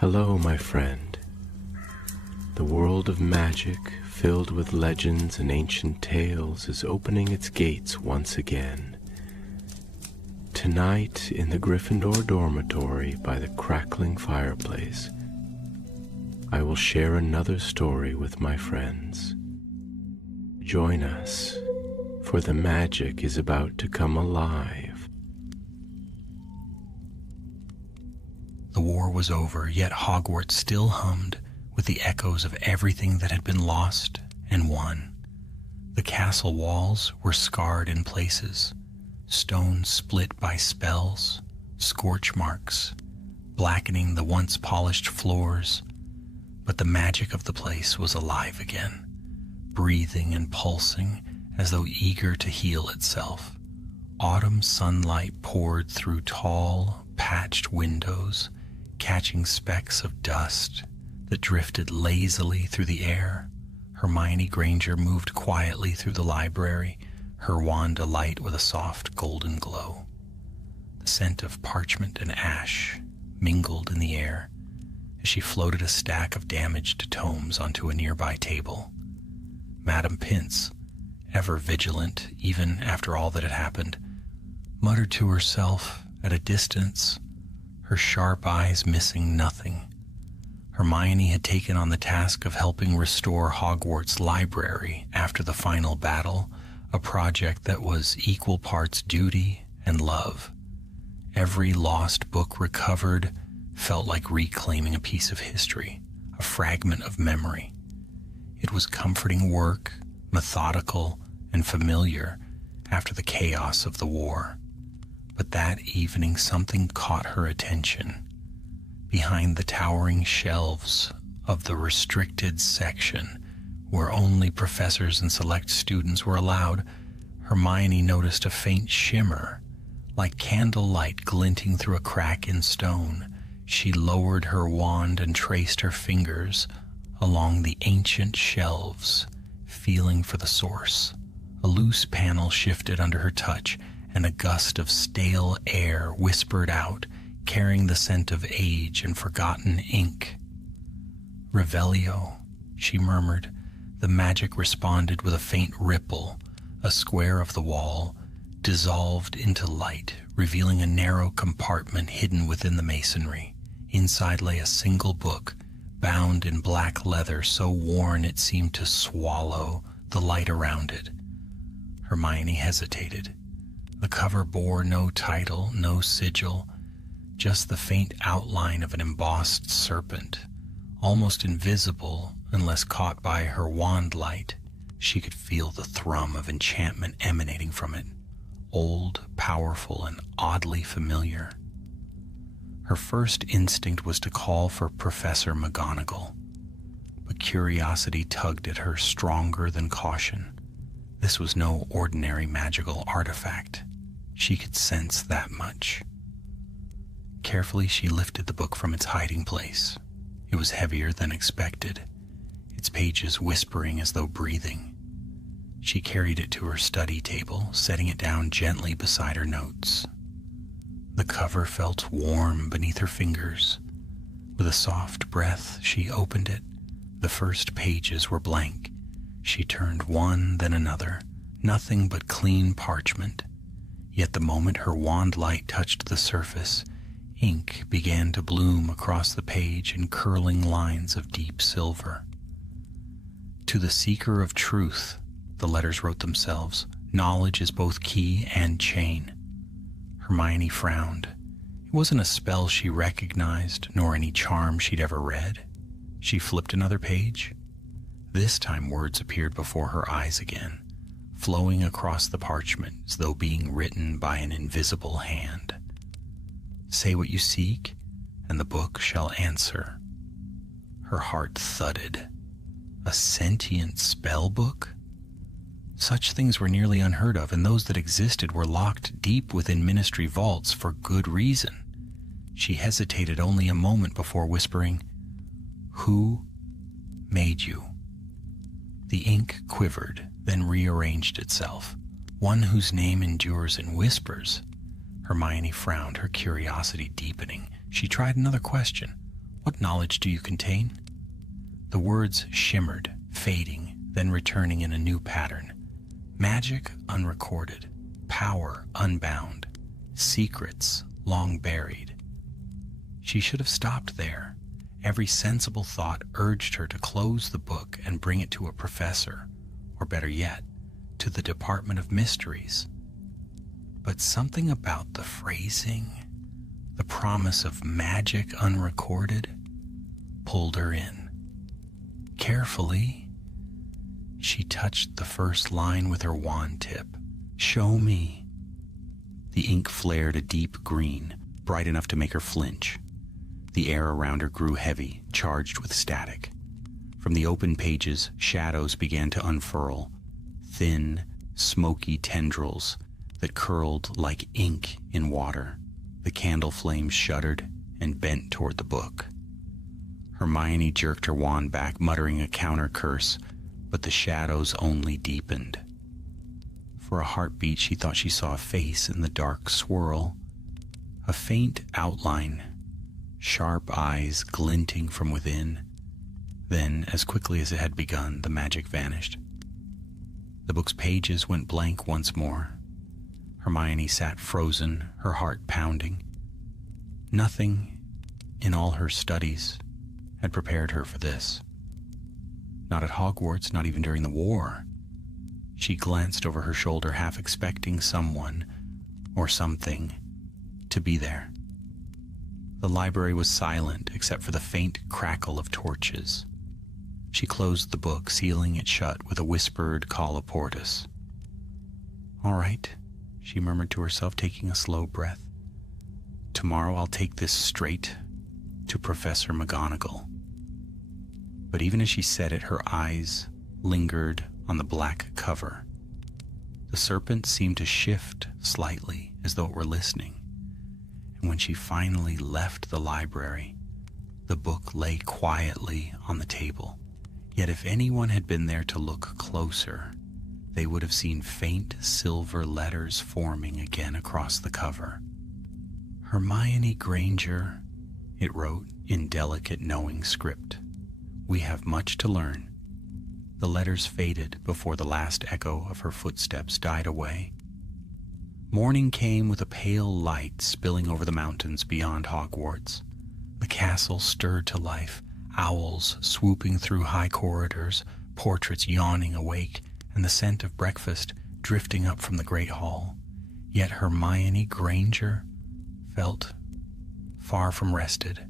Hello, my friend. The world of magic, filled with legends and ancient tales, is opening its gates once again. Tonight, in the Gryffindor dormitory by the crackling fireplace, I will share another story with my friends. Join us, for the magic is about to come alive. The war was over, yet Hogwarts still hummed with the echoes of everything that had been lost and won. The castle walls were scarred in places, stones split by spells, scorch marks, blackening the once polished floors, but the magic of the place was alive again, breathing and pulsing as though eager to heal itself. Autumn sunlight poured through tall, patched windows, catching specks of dust that drifted lazily through the air. Hermione Granger moved quietly through the library, her wand alight with a soft golden glow. The scent of parchment and ash mingled in the air as she floated a stack of damaged tomes onto a nearby table. Madame Pince, ever vigilant even after all that had happened, muttered to herself at a distance, her sharp eyes missing nothing. Hermione had taken on the task of helping restore Hogwarts' library after the final battle, a project that was equal parts duty and love. Every lost book recovered felt like reclaiming a piece of history, a fragment of memory. It was comforting work, methodical and familiar after the chaos of the war. But that evening something caught her attention. Behind the towering shelves of the restricted section, where only professors and select students were allowed, Hermione noticed a faint shimmer, like candlelight glinting through a crack in stone. She lowered her wand and traced her fingers along the ancient shelves, feeling for the source. A loose panel shifted under her touch, and a gust of stale air whispered out, carrying the scent of age and forgotten ink. "Revelio," she murmured. The magic responded with a faint ripple. A square of the wall dissolved into light, revealing a narrow compartment hidden within the masonry. Inside lay a single book, bound in black leather so worn it seemed to swallow the light around it. Hermione hesitated. The cover bore no title, no sigil, just the faint outline of an embossed serpent, almost invisible unless caught by her wand light. She could feel the thrum of enchantment emanating from it, old, powerful, and oddly familiar. Her first instinct was to call for Professor McGonagall, but curiosity tugged at her stronger than caution. This was no ordinary magical artifact. She could sense that much. Carefully, she lifted the book from its hiding place. It was heavier than expected, its pages whispering as though breathing. She carried it to her study table, setting it down gently beside her notes. The cover felt warm beneath her fingers. With a soft breath, she opened it. The first pages were blank. She turned one, then another, nothing but clean parchment. Yet the moment her wand light touched the surface, ink began to bloom across the page in curling lines of deep silver. "To the seeker of truth," the letters wrote themselves, "knowledge is both key and chain." Hermione frowned. It wasn't a spell she recognized, nor any charm she'd ever read. She flipped another page. This time words appeared before her eyes again, flowing across the parchment as though being written by an invisible hand. "Say what you seek, and the book shall answer." Her heart thudded. A sentient spell book? Such things were nearly unheard of, and those that existed were locked deep within ministry vaults for good reason. She hesitated only a moment before whispering, "Who made you?" The ink quivered, then rearranged itself. "One whose name endures in whispers." Hermione frowned, her curiosity deepening. She tried another question. What knowledge do you contain?" The words shimmered, fading, then returning in a new pattern. Magic unrecorded, power unbound, secrets long buried. She should have stopped there. Every sensible thought urged her to close the book and bring it to a professor, or better yet, to the Department of Mysteries. But something about the phrasing, the promise of magic unrecorded, pulled her in. Carefully, she touched the first line with her wand tip. "Show me." The ink flared a deep green, bright enough to make her flinch. The air around her grew heavy, charged with static. From the open pages, shadows began to unfurl, thin, smoky tendrils that curled like ink in water. The candle flames shuddered and bent toward the book. Hermione jerked her wand back, muttering a counter curse, but the shadows only deepened. For a heartbeat, she thought she saw a face in the dark swirl, a faint outline, sharp eyes glinting from within. Then, as quickly as it had begun, the magic vanished. The book's pages went blank once more. Hermione sat frozen, her heart pounding. Nothing in all her studies had prepared her for this. Not at Hogwarts, not even during the war. She glanced over her shoulder, half expecting someone or something to be there. The library was silent except for the faint crackle of torches. She closed the book, sealing it shut with a whispered colloportus. "All right," she murmured to herself, taking a slow breath. "Tomorrow I'll take this straight to Professor McGonagall." But even as she said it, her eyes lingered on the black cover. The serpent seemed to shift slightly, as though it were listening. And when she finally left the library, the book lay quietly on the table. Yet if anyone had been there to look closer, they would have seen faint silver letters forming again across the cover. "Hermione Granger," it wrote in delicate, knowing script. "We have much to learn." The letters faded before the last echo of her footsteps died away. Morning came with a pale light spilling over the mountains beyond Hogwarts. The castle stirred to life, owls swooping through high corridors, portraits yawning awake, and the scent of breakfast drifting up from the great hall. Yet Hermione Granger felt far from rested.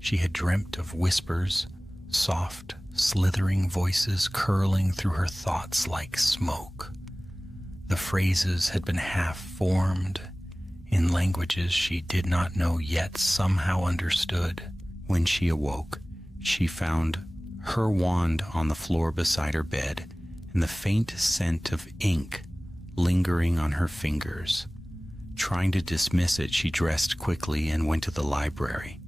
She had dreamt of whispers, soft, slithering voices curling through her thoughts like smoke. The phrases had been half-formed in languages she did not know yet somehow understood. When she awoke, she found her wand on the floor beside her bed and the faint scent of ink lingering on her fingers. Trying to dismiss it, she dressed quickly and went to the library.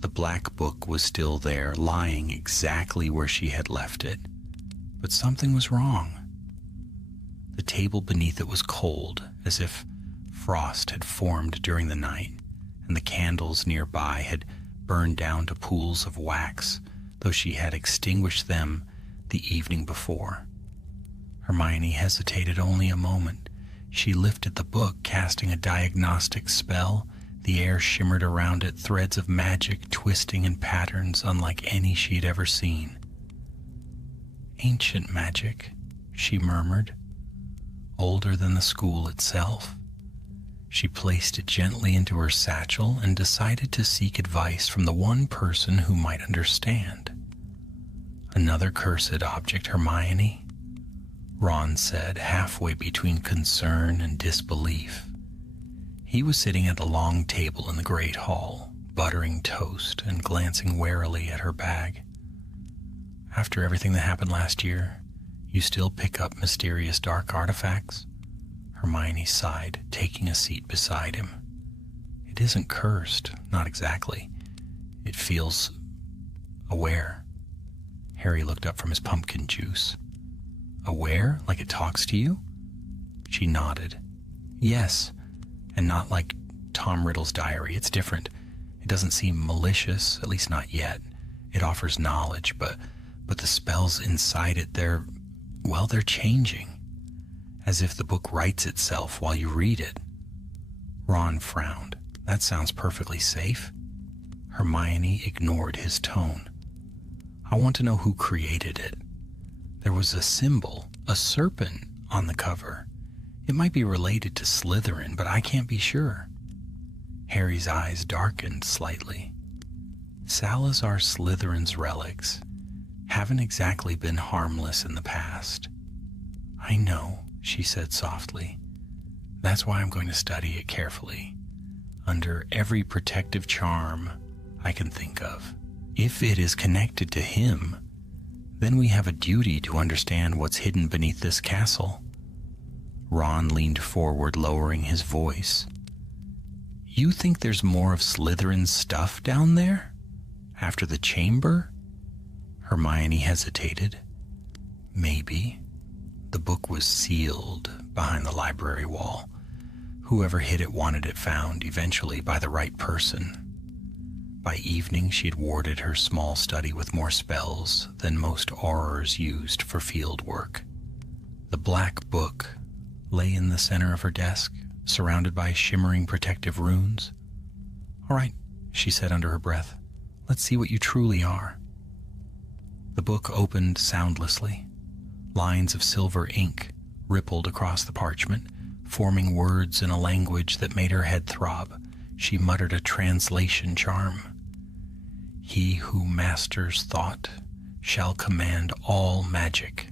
The black book was still there, lying exactly where she had left it. But something was wrong. The table beneath it was cold, as if frost had formed during the night, and the candles nearby had burned down to pools of wax, though she had extinguished them the evening before. Hermione hesitated only a moment. She lifted the book, casting a diagnostic spell. The air shimmered around it, threads of magic twisting in patterns unlike any she had ever seen. "Ancient magic," she murmured, "older than the school itself." She placed it gently into her satchel and decided to seek advice from the one person who might understand. "Another cursed object, Hermione?" Ron said, halfway between concern and disbelief. He was sitting at a long table in the great hall, buttering toast and glancing warily at her bag. "After everything that happened last year, you still pick up mysterious dark artifacts?" Hermione sighed, taking a seat beside him. "It isn't cursed, not exactly. It feels aware." Harry looked up from his pumpkin juice. "Aware? Like it talks to you?" She nodded. "Yes, and not like Tom Riddle's diary. It's different. It doesn't seem malicious, at least not yet. It offers knowledge, but the spells inside it, they're changing, as if the book writes itself while you read it. Ron frowned. That sounds perfectly safe. Hermione ignored his tone. I want to know who created it. There was a symbol, a serpent, on the cover. It might be related to Slytherin, but I can't be sure. Harry's eyes darkened slightly. Salazar Slytherin's relics haven't exactly been harmless in the past. I know, she said softly. That's why I'm going to study it carefully, under every protective charm I can think of. If it is connected to him, then we have a duty to understand what's hidden beneath this castle. Ron leaned forward, lowering his voice. You think there's more of Slytherin's stuff down there? After the chamber? Hermione hesitated. Maybe. The book was sealed behind the library wall. Whoever hid it wanted it found, eventually by the right person. By evening, she had warded her small study with more spells than most aurors used for field work. The black book lay in the center of her desk, surrounded by shimmering protective runes. All right, she said under her breath. Let's see what you truly are. The book opened soundlessly. Lines of silver ink rippled across the parchment, forming words in a language that made her head throb. She muttered a translation charm. He who masters thought shall command all magic.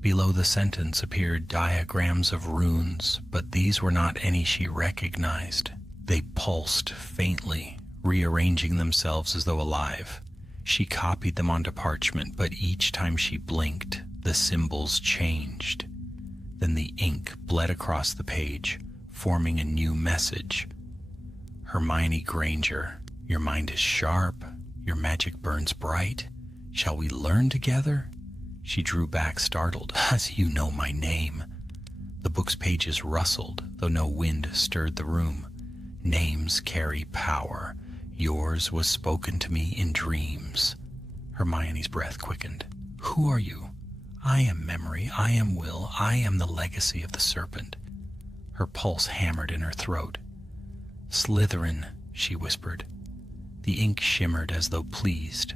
Below the sentence appeared diagrams of runes, but these were not any she recognized. They pulsed faintly, rearranging themselves as though alive. She copied them onto parchment, but each time she blinked, the symbols changed. Then the ink bled across the page, forming a new message. Hermione Granger, your mind is sharp, your magic burns bright. Shall we learn together? She drew back, startled. As you know my name. The book's pages rustled, though no wind stirred the room. Names carry power. Yours was spoken to me in dreams. Hermione's breath quickened. Who are you? I am memory, I am will, I am the legacy of the serpent. Her pulse hammered in her throat. Slytherin, she whispered. The ink shimmered as though pleased.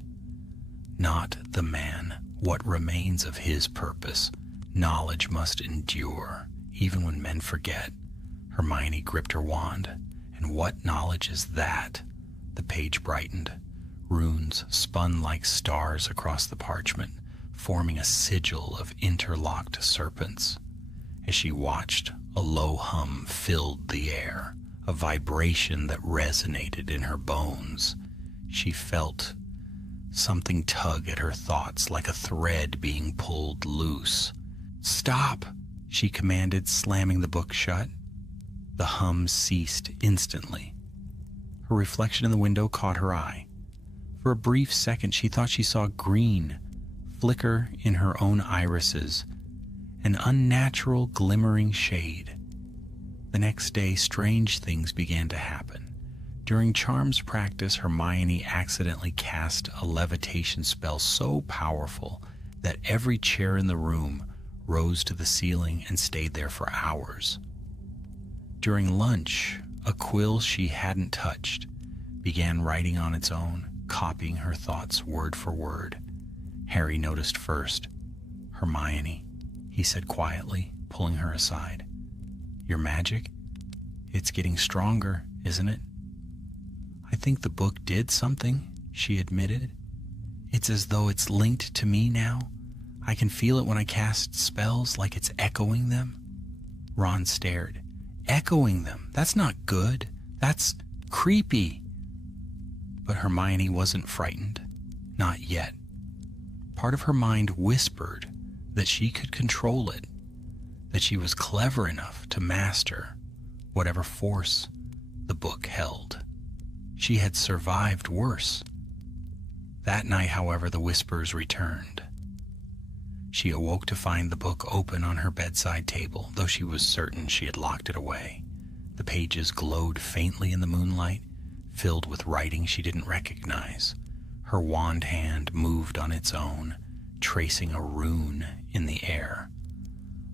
Not the man, what remains of his purpose. Knowledge must endure, even when men forget. Hermione gripped her wand. And what knowledge is that? The page brightened. Runes spun like stars across the parchment, forming a sigil of interlocked serpents. As she watched, a low hum filled the air, a vibration that resonated in her bones. She felt something tug at her thoughts like a thread being pulled loose. Stop, she commanded, slamming the book shut. The hum ceased instantly. Her reflection in the window caught her eye. For a brief second, she thought she saw green flicker in her own irises, an unnatural glimmering shade. The next day, strange things began to happen. During charms practice, Hermione accidentally cast a levitation spell so powerful that every chair in the room rose to the ceiling and stayed there for hours. During lunch, a quill she hadn't touched began writing on its own, copying her thoughts word for word. Harry noticed first. Hermione, he said quietly, pulling her aside. Your magic? It's getting stronger, isn't it? I think the book did something, she admitted. It's as though it's linked to me now. I can feel it when I cast spells, like it's echoing them. Ron stared. Echoing them? That's not good. That's creepy. But Hermione wasn't frightened. Not yet. Part of her mind whispered that she could control it, that she was clever enough to master whatever force the book held. She had survived worse. That night, however, the whispers returned. She awoke to find the book open on her bedside table, though she was certain she had locked it away. The pages glowed faintly in the moonlight, filled with writing she didn't recognize. Her wand hand moved on its own, tracing a rune in the air.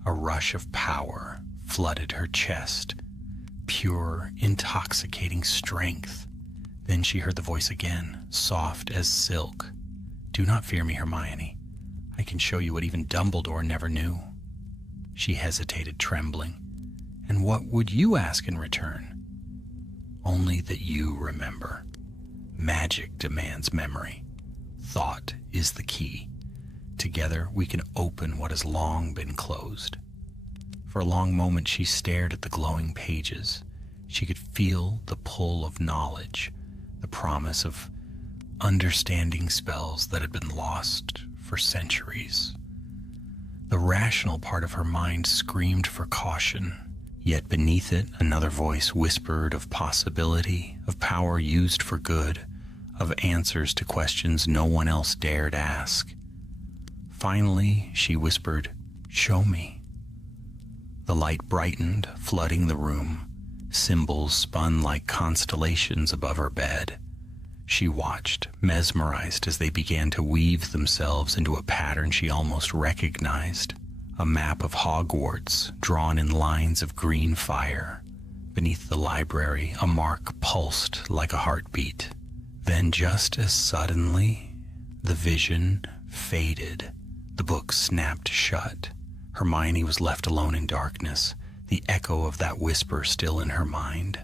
A rush of power flooded her chest, pure, intoxicating strength. Then she heard the voice again, soft as silk. "Do not fear me, Hermione. I can show you what even Dumbledore never knew." She hesitated, trembling. "And what would you ask in return?" "Only that you remember. Magic demands memory. Thought is the key. Together we can open what has long been closed." For a long moment she stared at the glowing pages. She could feel the pull of knowledge, the promise of understanding spells that had been lost for centuries. The rational part of her mind screamed for caution, yet beneath it another voice whispered of possibility, of power used for good, of answers to questions no one else dared ask. Finally, she whispered, "Show me." The light brightened, flooding the room. Symbols spun like constellations above her bed. She watched, mesmerized, as they began to weave themselves into a pattern she almost recognized. A map of Hogwarts, drawn in lines of green fire. Beneath the library, a mark pulsed like a heartbeat. Then, just as suddenly, the vision faded. The book snapped shut. Hermione was left alone in darkness, the echo of that whisper still in her mind.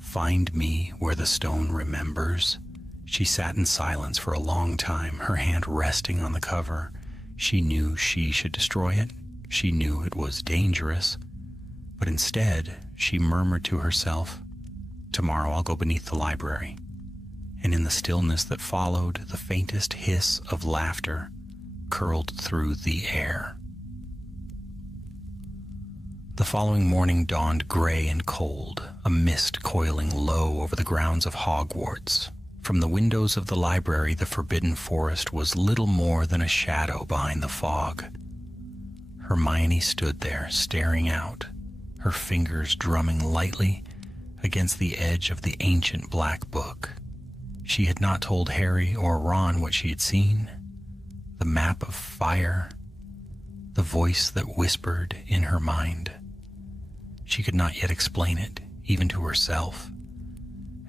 "Find me where the stone remembers." She sat in silence for a long time, her hand resting on the cover. She knew she should destroy it. She knew it was dangerous. But instead, she murmured to herself, "Tomorrow I'll go beneath the library." And in the stillness that followed, the faintest hiss of laughter curled through the air. The following morning dawned gray and cold, a mist coiling low over the grounds of Hogwarts. From the windows of the library, the forbidden forest was little more than a shadow behind the fog. Hermione stood there, staring out, her fingers drumming lightly against the edge of the ancient black book. She had not told Harry or Ron what she had seen. The map of fire, the voice that whispered in her mind. She could not yet explain it, even to herself.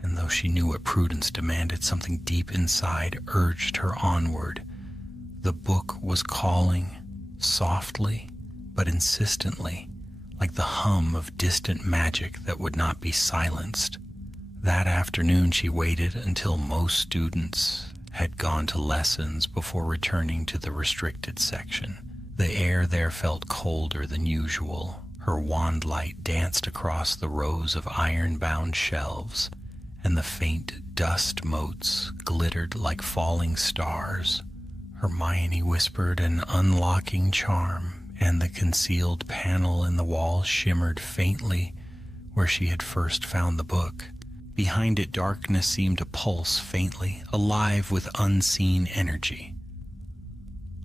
And though she knew what prudence demanded, something deep inside urged her onward. The book was calling, softly but insistently, like the hum of distant magic that would not be silenced. That afternoon she waited until most students had gone to lessons before returning to the restricted section. The air there felt colder than usual. Her wand light danced across the rows of iron-bound shelves, and the faint dust motes glittered like falling stars. Hermione whispered an unlocking charm, and the concealed panel in the wall shimmered faintly where she had first found the book. Behind it, darkness seemed to pulse faintly, alive with unseen energy.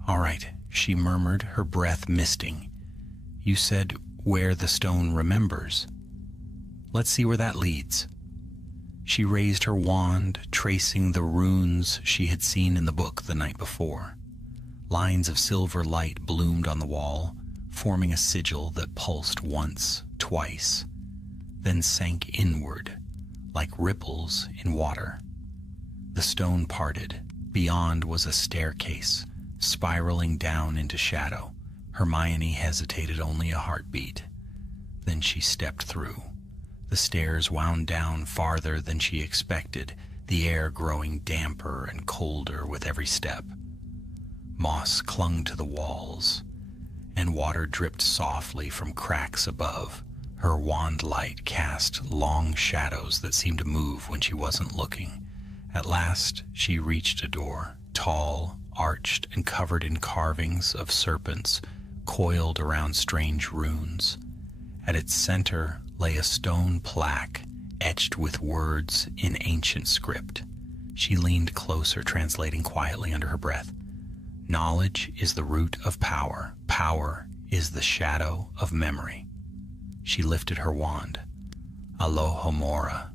"All right," she murmured, her breath misting. "You said where the stone remembers. Let's see where that leads." She raised her wand, tracing the runes she had seen in the book the night before. Lines of silver light bloomed on the wall, forming a sigil that pulsed once, twice, then sank inward, like ripples in water. The stone parted. Beyond was a staircase, spiraling down into shadow. Hermione hesitated only a heartbeat. Then she stepped through. The stairs wound down farther than she expected, the air growing damper and colder with every step. Moss clung to the walls, and water dripped softly from cracks above. Her wand light cast long shadows that seemed to move when she wasn't looking. At last, she reached a door, tall, arched, and covered in carvings of serpents coiled around strange runes. At its center lay a stone plaque etched with words in ancient script. She leaned closer, translating quietly under her breath. "Knowledge is the root of power. Power is the shadow of memory." She lifted her wand. Alohomora.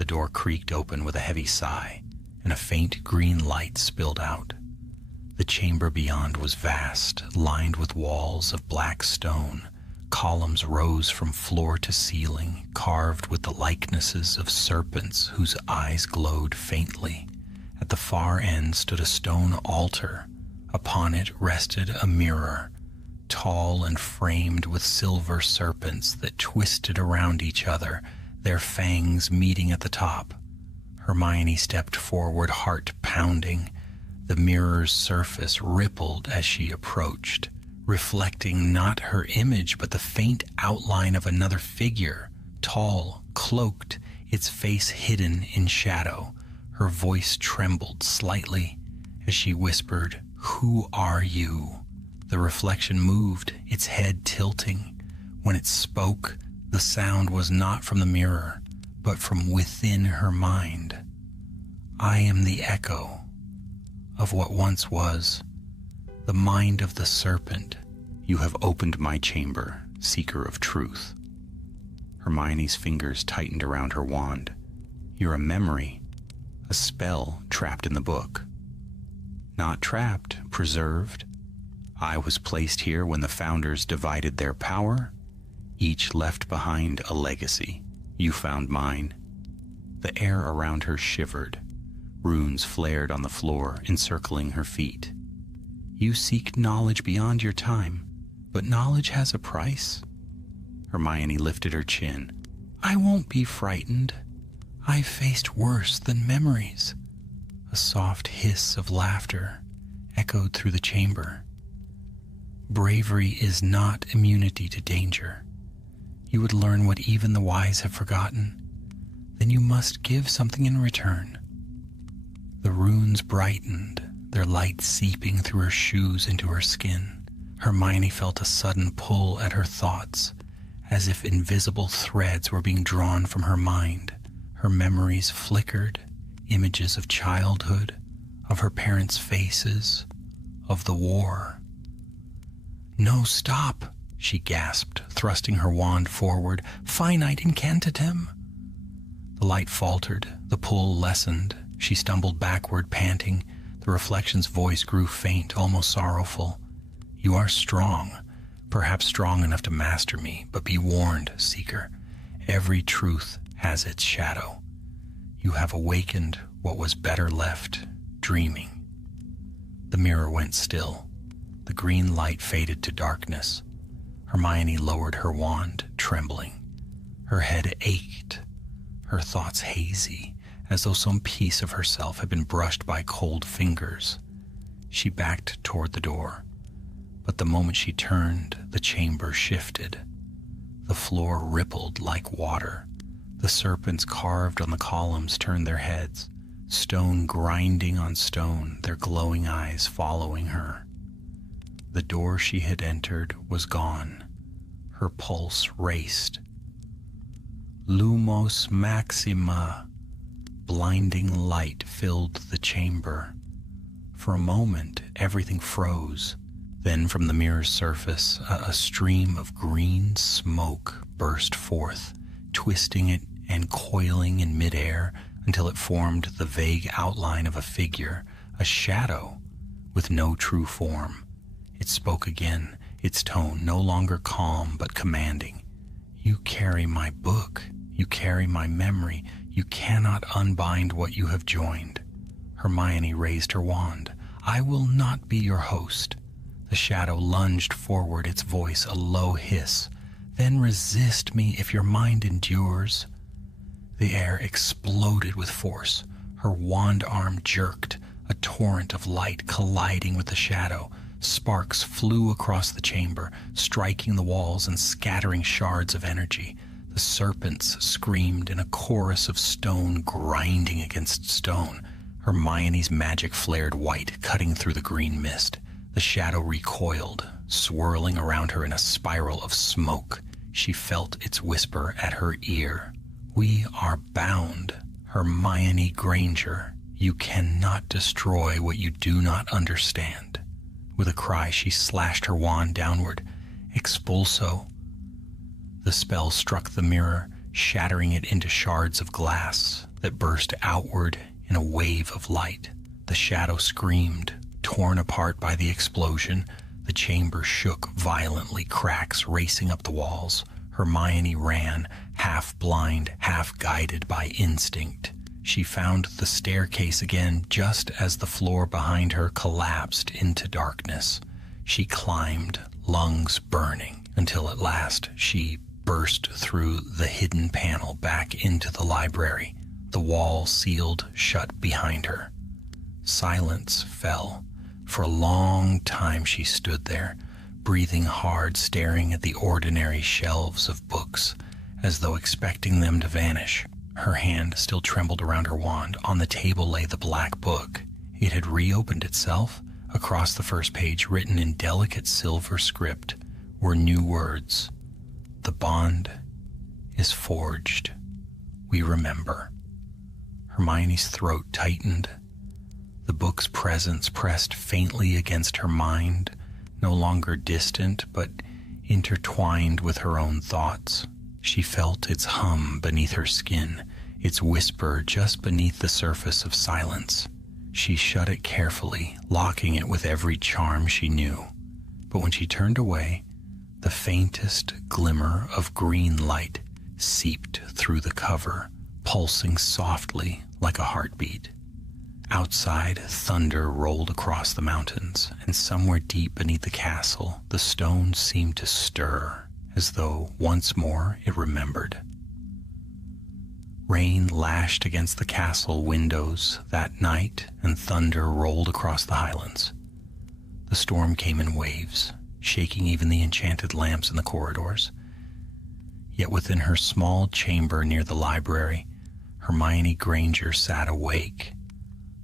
The door creaked open with a heavy sigh, and a faint green light spilled out. The chamber beyond was vast, lined with walls of black stone. Columns rose from floor to ceiling, carved with the likenesses of serpents whose eyes glowed faintly. At the far end stood a stone altar. Upon it rested a mirror, tall and framed with silver serpents that twisted around each other, their fangs meeting at the top. Hermione stepped forward, heart pounding. The mirror's surface rippled as she approached, reflecting not her image but the faint outline of another figure, tall, cloaked, its face hidden in shadow. Her voice trembled slightly as she whispered, "Who are you?" The reflection moved, its head tilting. When it spoke, the sound was not from the mirror, but from within her mind. "I am the echo of what once was, the mind of the serpent. You have opened my chamber, seeker of truth." Hermione's fingers tightened around her wand. "You're a memory, a spell trapped in the book." "Not trapped, preserved. I was placed here when the founders divided their power. Each left behind a legacy. You found mine." The air around her shivered. Runes flared on the floor, encircling her feet. "You seek knowledge beyond your time, but knowledge has a price." Hermione lifted her chin. "I won't be frightened. I've faced worse than memories." A soft hiss of laughter echoed through the chamber. "Bravery is not immunity to danger. You would learn what even the wise have forgotten. Then you must give something in return." The runes brightened, their light seeping through her shoes into her skin. Hermione felt a sudden pull at her thoughts, as if invisible threads were being drawn from her mind. Her memories flickered, images of childhood, of her parents' faces, of the war. "No, stop!" she gasped, thrusting her wand forward. "Finite incantatem!" The light faltered, the pull lessened. She stumbled backward, panting. The reflection's voice grew faint, almost sorrowful. "You are strong, perhaps strong enough to master me, but be warned, Seeker. Every truth has its shadow. You have awakened what was better left dreaming." The mirror went still. The green light faded to darkness. Hermione lowered her wand, trembling. Her head ached, her thoughts hazy, as though some piece of herself had been brushed by cold fingers. She backed toward the door, but the moment she turned, the chamber shifted. The floor rippled like water. The serpents carved on the columns turned their heads, stone grinding on stone, their glowing eyes following her. The door she had entered was gone. Her pulse raced. Lumos maxima. Blinding light filled the chamber. For a moment, everything froze. Then from the mirror's surface, a stream of green smoke burst forth, twisting it and coiling in midair until it formed the vague outline of a figure, a shadow with no true form. It spoke again, its tone no longer calm but commanding. "You carry my book. You carry my memory. You cannot unbind what you have joined." Hermione raised her wand. "I will not be your host." The shadow lunged forward, its voice a low hiss. "Then resist me if your mind endures." The air exploded with force. Her wand arm jerked, a torrent of light colliding with the shadow. Sparks flew across the chamber, striking the walls and scattering shards of energy. The serpents screamed in a chorus of stone grinding against stone. Hermione's magic flared white, cutting through the green mist. The shadow recoiled, swirling around her in a spiral of smoke. She felt its whisper at her ear. "We are bound, Hermione Granger. You cannot destroy what you do not understand." With a cry, she slashed her wand downward. "Expulso." The spell struck the mirror, shattering it into shards of glass. that burst outward in a wave of light. The shadow screamed, torn apart by the explosion. The chamber shook violently, cracks racing up the walls. Hermione ran, half blind, half guided by instinct. She found the staircase again just as the floor behind her collapsed into darkness. She climbed, lungs burning, until at last she burst through the hidden panel back into the library, the wall sealed shut behind her. Silence fell. For a long time she stood there, breathing hard, staring at the ordinary shelves of books, as though expecting them to vanish. Her hand still trembled around her wand. On the table lay the black book. It had reopened itself. Across the first page, written in delicate silver script, were new words. "The bond is forged. We remember." Hermione's throat tightened. The book's presence pressed faintly against her mind, no longer distant, but intertwined with her own thoughts. She felt its hum beneath her skin, its whisper just beneath the surface of silence. She shut it carefully, locking it with every charm she knew. But when she turned away, the faintest glimmer of green light seeped through the cover, pulsing softly like a heartbeat. Outside, thunder rolled across the mountains, and somewhere deep beneath the castle, the stone seemed to stir, as though once more it remembered. Rain lashed against the castle windows that night, and thunder rolled across the highlands. The storm came in waves, shaking even the enchanted lamps in the corridors. Yet within her small chamber near the library, Hermione Granger sat awake,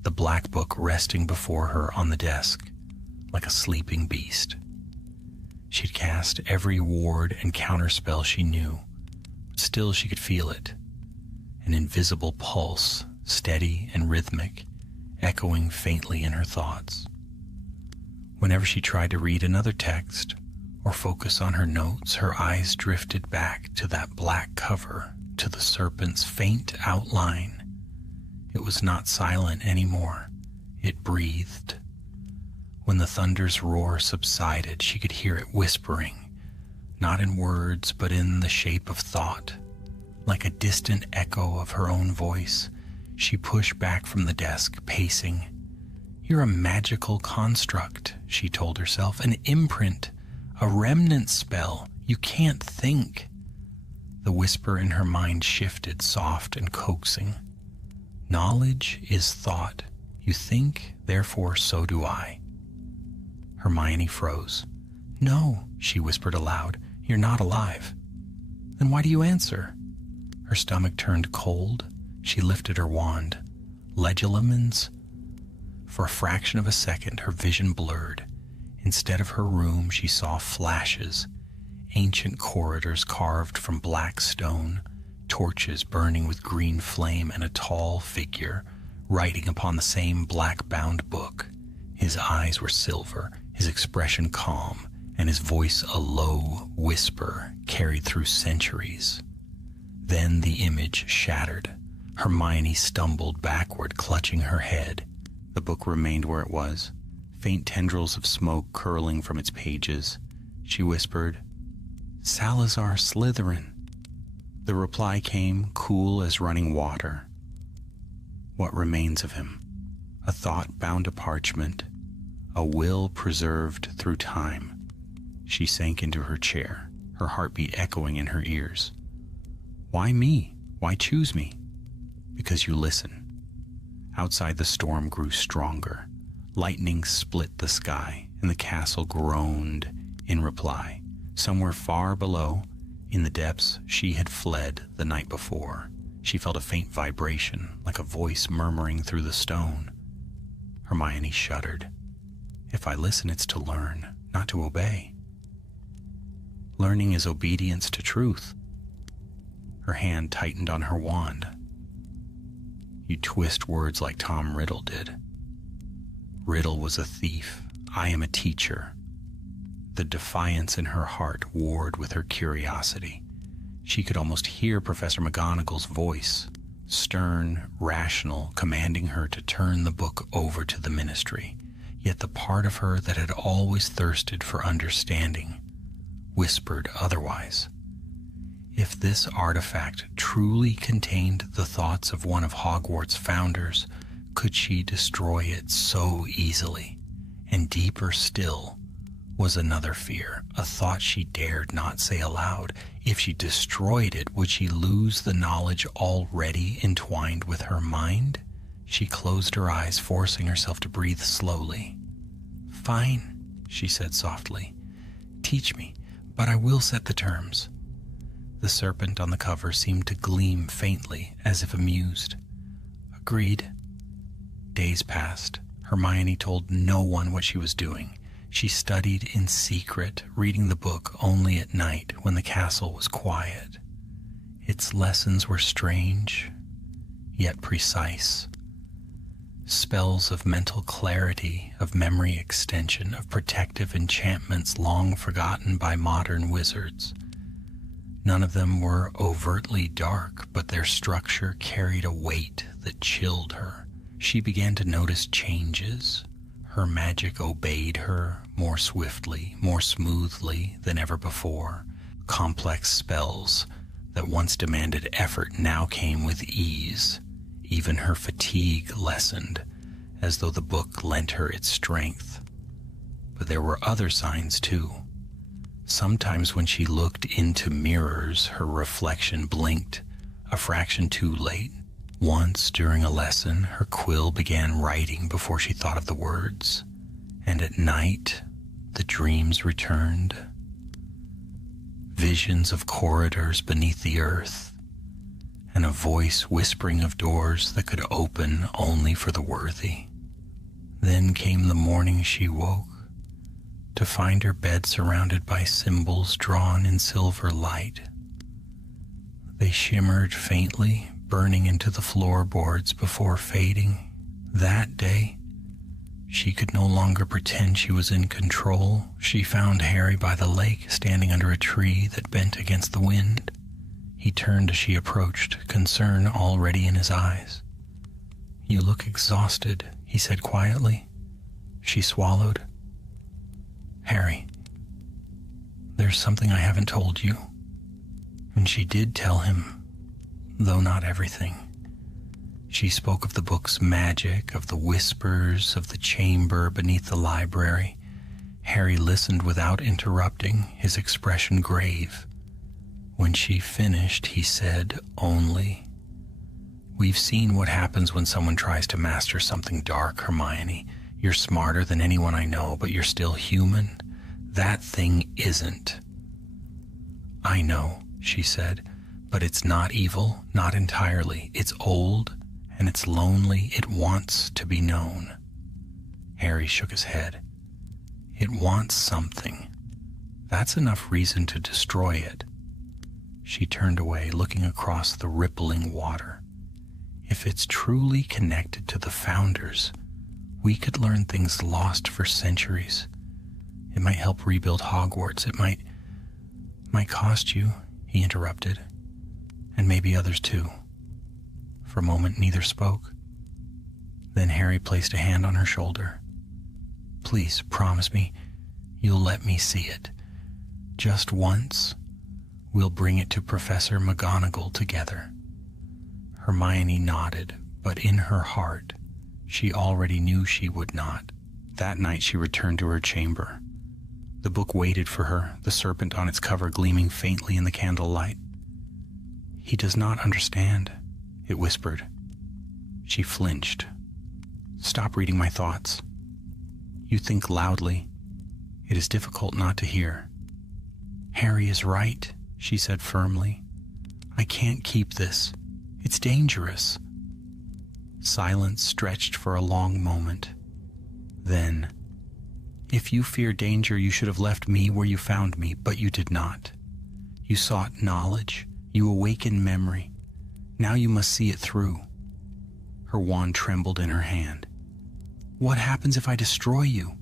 the black book resting before her on the desk, like a sleeping beast. She'd cast every ward and counterspell she knew, but still she could feel it, an invisible pulse, steady and rhythmic, echoing faintly in her thoughts. Whenever she tried to read another text or focus on her notes, her eyes drifted back to that black cover, to the serpent's faint outline. It was not silent anymore. It breathed. When the thunder's roar subsided, she could hear it whispering, not in words, but in the shape of thought. Like a distant echo of her own voice, she pushed back from the desk, pacing. "You're a magical construct," she told herself, "an imprint, a remnant spell. You can't think." The whisper in her mind shifted, soft and coaxing. "Knowledge is thought. You think, therefore so do I." Hermione froze. "No," she whispered aloud, "you're not alive." "Then why do you answer?" Her stomach turned cold. She lifted her wand. Legilimens. For a fraction of a second, her vision blurred. Instead of her room, she saw flashes, ancient corridors carved from black stone, torches burning with green flame, and a tall figure writing upon the same black-bound book. His eyes were silver, his expression calm, and his voice a low whisper carried through centuries. Then the image shattered. Hermione stumbled backward, clutching her head. The book remained where it was, faint tendrils of smoke curling from its pages. She whispered, "Salazar Slytherin." The reply came, cool as running water. "What remains of him? A thought bound to parchment, a will preserved through time." She sank into her chair, her heartbeat echoing in her ears. "Why me? Why choose me?" "Because you listen." Outside, the storm grew stronger. Lightning split the sky, and the castle groaned in reply. Somewhere far below, in the depths she had fled the night before, she felt a faint vibration, like a voice murmuring through the stone. Hermione shuddered. "If I listen, it's to learn, not to obey. Learning is obedience to truth." Her hand tightened on her wand. "You twist words like Tom Riddle did." Riddle was a thief. I am a teacher. The defiance in her heart warred with her curiosity. She could almost hear Professor McGonagall's voice, stern, rational, commanding her to turn the book over to the ministry. Yet the part of her that had always thirsted for understanding whispered otherwise. If this artifact truly contained the thoughts of one of Hogwarts' founders, could she destroy it so easily? And deeper still was another fear, a thought she dared not say aloud. If she destroyed it, would she lose the knowledge already entwined with her mind? She closed her eyes, forcing herself to breathe slowly. "Fine," she said softly. "Teach me, but I will set the terms." The serpent on the cover seemed to gleam faintly, as if amused. "Agreed." Days passed. Hermione told no one what she was doing. She studied in secret, reading the book only at night when the castle was quiet. Its lessons were strange, yet precise. Spells of mental clarity, of memory extension, of protective enchantments long forgotten by modern wizards. None of them were overtly dark, but their structure carried a weight that chilled her. She began to notice changes. Her magic obeyed her more swiftly, more smoothly than ever before. Complex spells that once demanded effort now came with ease. Even her fatigue lessened, as though the book lent her its strength. But there were other signs too. Sometimes when she looked into mirrors, her reflection blinked, a fraction too late. Once during a lesson, her quill began writing before she thought of the words. And at night, the dreams returned. Visions of corridors beneath the earth, and a voice whispering of doors that could open only for the worthy. Then came the morning she woke, to find her bed surrounded by symbols drawn in silver light. They shimmered faintly, burning into the floorboards before fading. That day, she could no longer pretend she was in control. She found Harry by the lake, standing under a tree that bent against the wind. He turned as she approached, concern already in his eyes. "You look exhausted," he said quietly. She swallowed. "Harry, there's something I haven't told you." And she did tell him, though not everything. She spoke of the book's magic, of the whispers of the chamber beneath the library. Harry listened without interrupting, his expression grave. When she finished, he said only, "We've seen what happens when someone tries to master something dark, Hermione. You're smarter than anyone I know, but you're still human. That thing isn't." "I know," she said, "but it's not evil, not entirely. It's old, and it's lonely. It wants to be known." Harry shook his head. "It wants something. That's enough reason to destroy it." She turned away, looking across the rippling water. If it's truly connected to the founders, we could learn things lost for centuries. It might help rebuild Hogwarts. It might cost you, he interrupted, and maybe others too. For a moment, neither spoke. Then Harry placed a hand on her shoulder. "Please, promise me you'll let me see it. Just once. We'll bring it to Professor McGonagall together." Hermione nodded, but in her heart, she already knew she would not. That night she returned to her chamber. The book waited for her, the serpent on its cover gleaming faintly in the candlelight. "He does not understand," it whispered. She flinched. "Stop reading my thoughts. You think loudly. It is difficult not to hear." "Harry is right," she said firmly. "I can't keep this. It's dangerous." Silence stretched for a long moment. Then, "If you fear danger, you should have left me where you found me, but you did not. You sought knowledge. You awakened memory. Now you must see it through." Her wand trembled in her hand. "What happens if I destroy you?"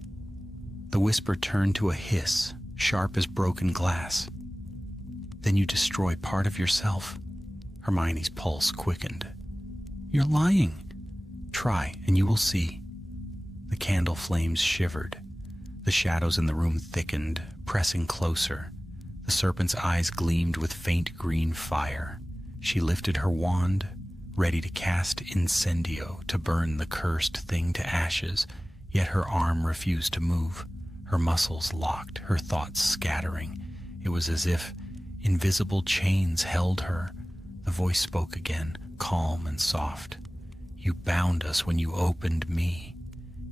The whisper turned to a hiss, sharp as broken glass. "Then you destroy part of yourself." Hermione's pulse quickened. You're lying. Try, and you will see." The candle flames shivered. The shadows in the room thickened, pressing closer. The serpent's eyes gleamed with faint green fire. She lifted her wand, ready to cast incendio to burn the cursed thing to ashes, yet her arm refused to move. Her muscles locked, her thoughts scattering. It was as if invisible chains held her. The voice spoke again, calm and soft. "You bound us when you opened me.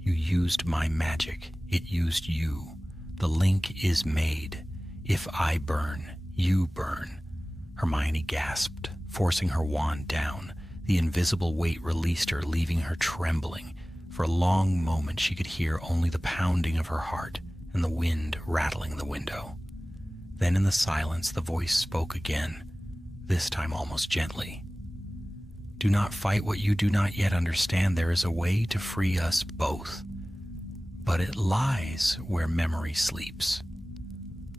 You used my magic. It used you. The link is made. If I burn, you burn." Hermione gasped, forcing her wand down. The invisible weight released her, leaving her trembling. For a long moment she could hear only the pounding of her heart and the wind rattling the window. Then in the silence the voice spoke again, this time almost gently. "Do not fight what you do not yet understand. There is a way to free us both, but it lies where memory sleeps.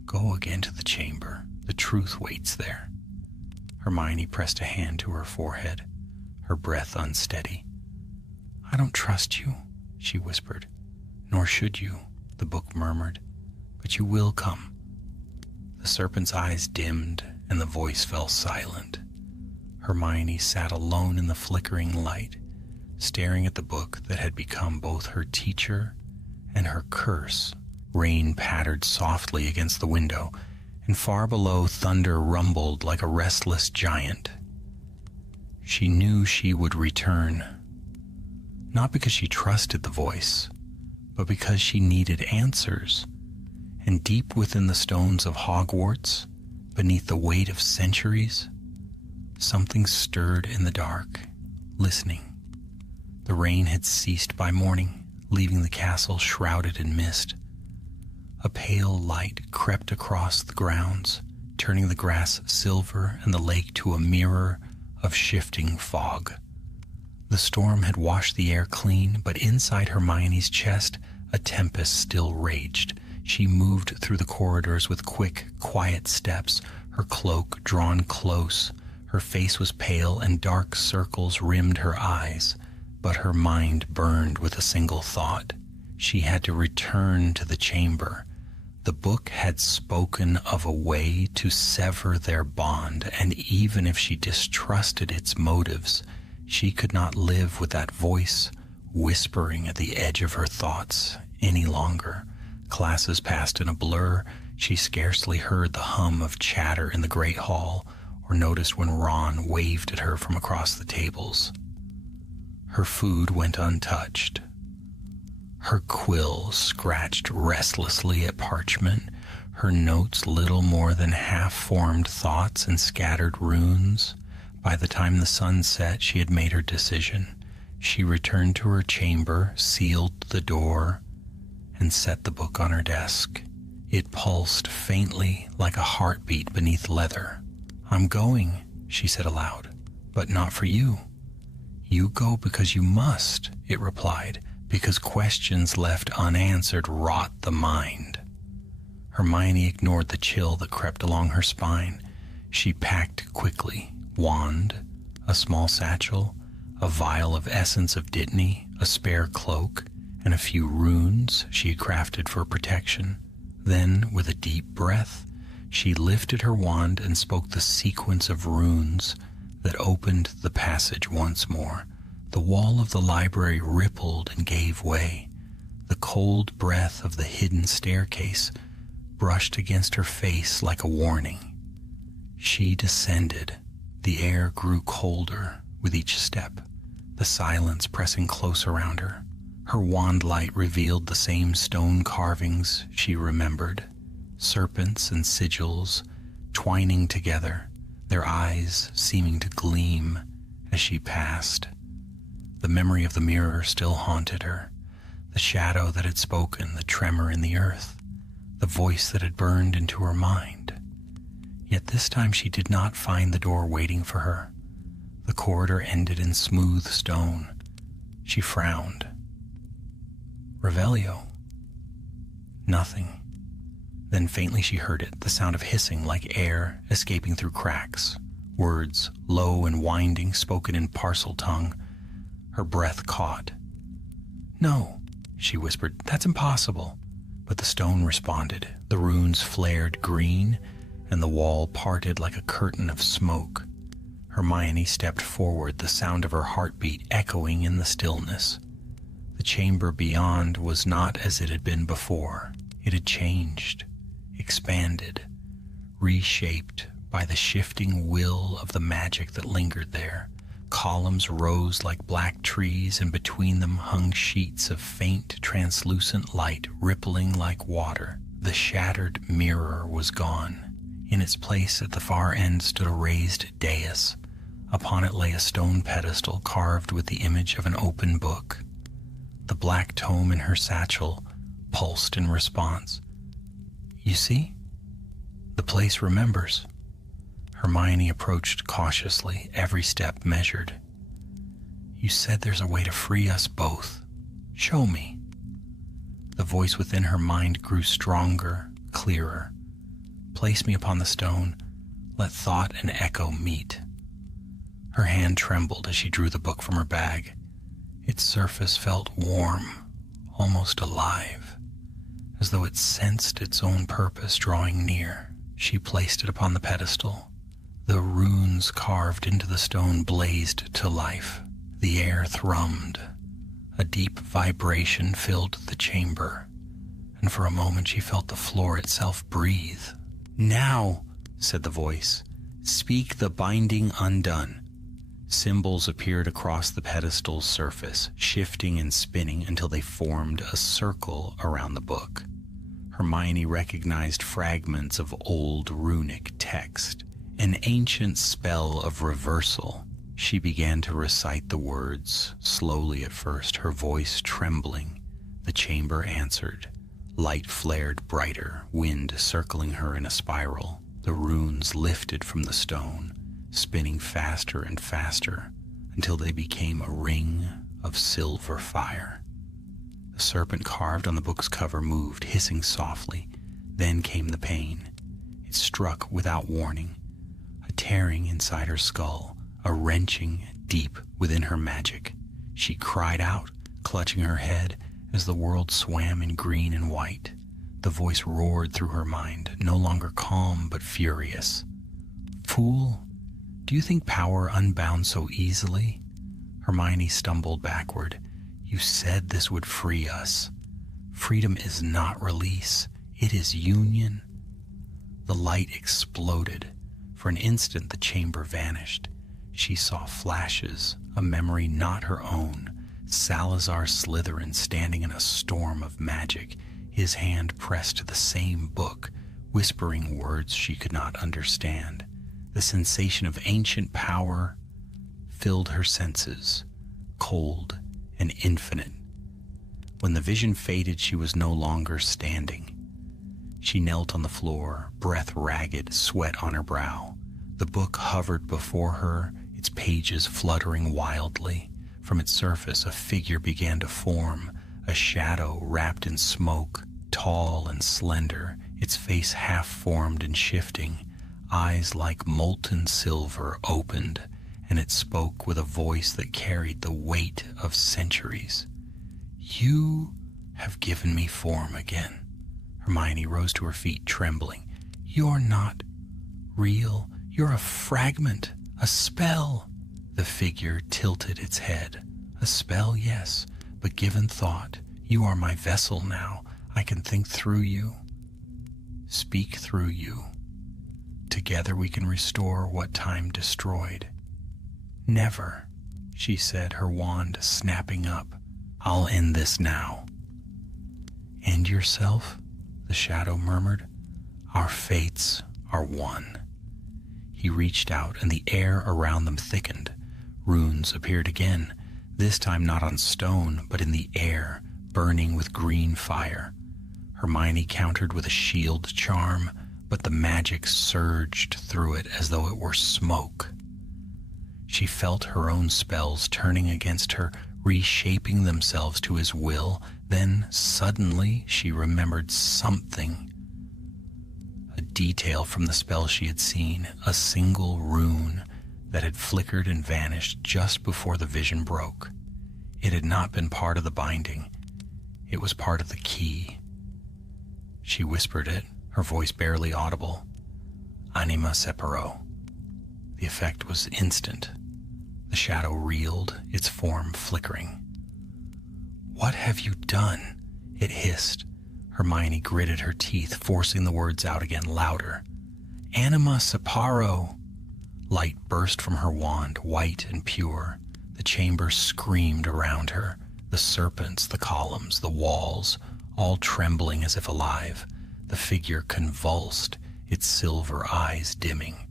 Go again to the chamber. The truth waits there." Hermione pressed a hand to her forehead, her breath unsteady. "I don't trust you," she whispered. "Nor should you," the book murmured, "but you will come." The serpent's eyes dimmed and the voice fell silent. Hermione sat alone in the flickering light, staring at the book that had become both her teacher and her curse. Rain pattered softly against the window, and far below thunder rumbled like a restless giant. She knew she would return, not because she trusted the voice, but because she needed answers. And deep within the stones of Hogwarts, beneath the weight of centuries, something stirred in the dark, listening. The rain had ceased by morning, leaving the castle shrouded in mist. A pale light crept across the grounds, turning the grass silver and the lake to a mirror of shifting fog. The storm had washed the air clean, but inside Hermione's chest a tempest still raged. She moved through the corridors with quick, quiet steps, her cloak drawn close. Her face was pale and dark circles rimmed her eyes, but her mind burned with a single thought. She had to return to the chamber. The book had spoken of a way to sever their bond, and even if she distrusted its motives, she could not live with that voice whispering at the edge of her thoughts any longer. Classes passed in a blur. She scarcely heard the hum of chatter in the great hall, or noticed when Ron waved at her from across the tables. Her food went untouched. Her quill scratched restlessly at parchment, her notes little more than half-formed thoughts and scattered runes. By the time the sun set, she had made her decision. She returned to her chamber, sealed the door, and set the book on her desk. It pulsed faintly like a heartbeat beneath leather. "I'm going," she said aloud, "but not for you." "You go because you must," it replied, "because questions left unanswered rot the mind." Hermione ignored the chill that crept along her spine. She packed quickly: wand, a small satchel, a vial of essence of Dittany, a spare cloak, and a few runes she had crafted for protection. Then, with a deep breath, she lifted her wand and spoke the sequence of runes that opened the passage once more. The wall of the library rippled and gave way. The cold breath of the hidden staircase brushed against her face like a warning. She descended. The air grew colder with each step, the silence pressing close around her. Her wand light revealed the same stone carvings she remembered, serpents and sigils twining together, their eyes seeming to gleam as she passed. The memory of the mirror still haunted her, the shadow that had spoken, the tremor in the earth, the voice that had burned into her mind. Yet this time she did not find the door waiting for her. The corridor ended in smooth stone. She frowned. Revelio. Nothing. Then faintly she heard it, the sound of hissing like air escaping through cracks. Words, low and winding, spoken in parcel tongue. Her breath caught. "No," she whispered, "that's impossible." But the stone responded. The runes flared green, and the wall parted like a curtain of smoke. Hermione stepped forward, the sound of her heartbeat echoing in the stillness. The chamber beyond was not as it had been before. It had changed, expanded, reshaped by the shifting will of the magic that lingered there. Columns rose like black trees, and between them hung sheets of faint, translucent light rippling like water. The shattered mirror was gone. In its place at the far end stood a raised dais. Upon it lay a stone pedestal carved with the image of an open book. The black tome in her satchel pulsed in response. "You see? The place remembers." Hermione approached cautiously, every step measured. "You said there's a way to free us both. Show me." The voice within her mind grew stronger, clearer. "Place me upon the stone. Let thought and echo meet." Her hand trembled as she drew the book from her bag. Its surface felt warm, almost alive, as though it sensed its own purpose drawing near. She placed it upon the pedestal. The runes carved into the stone blazed to life. The air thrummed. A deep vibration filled the chamber, and for a moment she felt the floor itself breathe. "Now," said the voice, "speak the binding undone." Symbols appeared across the pedestal's surface, shifting and spinning until they formed a circle around the book. Hermione recognized fragments of old runic text, an ancient spell of reversal. She began to recite the words, slowly at first, her voice trembling. The chamber answered. Light flared brighter, wind circling her in a spiral. The runes lifted from the stone, spinning faster and faster until they became a ring of silver fire. The serpent carved on the book's cover moved, hissing softly. Then came the pain. It struck without warning, a tearing inside her skull, a wrenching deep within her magic. She cried out, clutching her head as the world swam in green and white. The voice roared through her mind, no longer calm but furious. "Fool, do you think power unbound so easily?" Hermione stumbled backward. "You said this would free us. Freedom is not release, it is union." The light exploded. For an instant the chamber vanished. She saw flashes, a memory not her own. Salazar Slytherin standing in a storm of magic, his hand pressed to the same book, whispering words she could not understand. The sensation of ancient power filled her senses, cold and infinite. When the vision faded, she was no longer standing. She knelt on the floor, breath ragged, sweat on her brow. The book hovered before her, its pages fluttering wildly. From its surface, a figure began to form, a shadow wrapped in smoke, tall and slender, its face half-formed and shifting. Eyes like molten silver opened, and it spoke with a voice that carried the weight of centuries. "You have given me form again." Hermione rose to her feet, trembling. "You're not real. You're a fragment, a spell." The figure tilted its head. "A spell, yes, but given thought, you are my vessel now. I can think through you, speak through you. Together we can restore what time destroyed." "Never," she said, her wand snapping up. "I'll end this now." "End yourself?" the shadow murmured. "Our fates are one." He reached out, and the air around them thickened. Runes appeared again, this time not on stone, but in the air, burning with green fire. Hermione countered with a shield charm, but the magic surged through it as though it were smoke. She felt her own spells turning against her, reshaping themselves to his will. Then, suddenly, she remembered something. A detail from the spell she had seen, a single rune that had flickered and vanished just before the vision broke. It had not been part of the binding. It was part of the key. She whispered it, her voice barely audible. Anima separo. The effect was instant. The shadow reeled, its form flickering. What have you done? It hissed. Hermione gritted her teeth, forcing the words out again louder. Anima separo. Light burst from her wand, white and pure. The chamber screamed around her, the serpents, the columns, the walls, all trembling as if alive. The figure convulsed, its silver eyes dimming.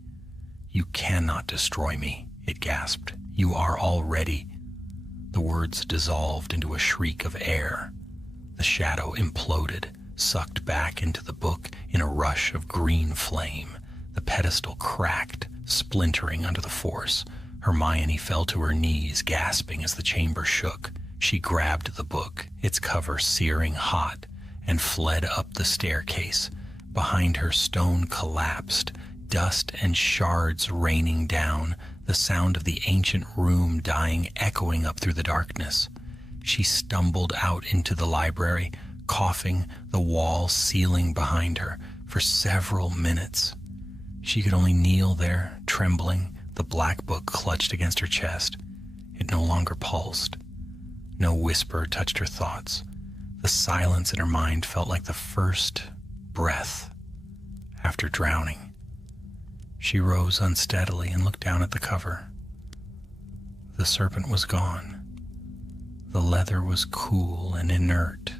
You cannot destroy me, it gasped. You are already. The words dissolved into a shriek of air. The shadow imploded, sucked back into the book in a rush of green flame. The pedestal cracked, splintering under the force. Hermione fell to her knees, gasping as the chamber shook. She grabbed the book, its cover searing hot, and fled up the staircase. Behind her, stone collapsed, dust and shards raining down, the sound of the ancient room dying echoing up through the darkness. She stumbled out into the library, coughing, the wall sealing behind her. For several minutes, she could only kneel there, trembling, the black book clutched against her chest. It no longer pulsed. No whisper touched her thoughts. The silence in her mind felt like the first breath after drowning. She rose unsteadily and looked down at the cover. The serpent was gone. The leather was cool and inert,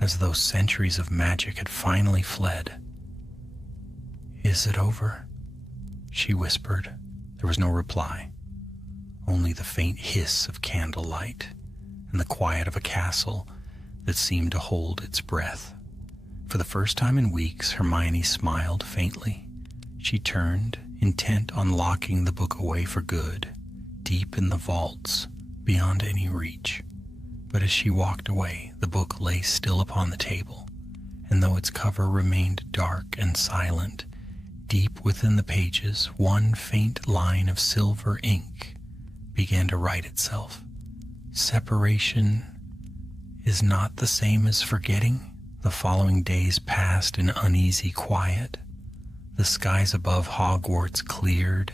as though centuries of magic had finally fled. Is it over? She whispered. There was no reply, only the faint hiss of candlelight and the quiet of a castle that seemed to hold its breath. For the first time in weeks, Hermione smiled faintly. She turned, intent on locking the book away for good, deep in the vaults, beyond any reach. But as she walked away, the book lay still upon the table, and though its cover remained dark and silent, deep within the pages, one faint line of silver ink began to write itself. Separation is not the same as forgetting. The following days passed in uneasy quiet. The skies above Hogwarts cleared,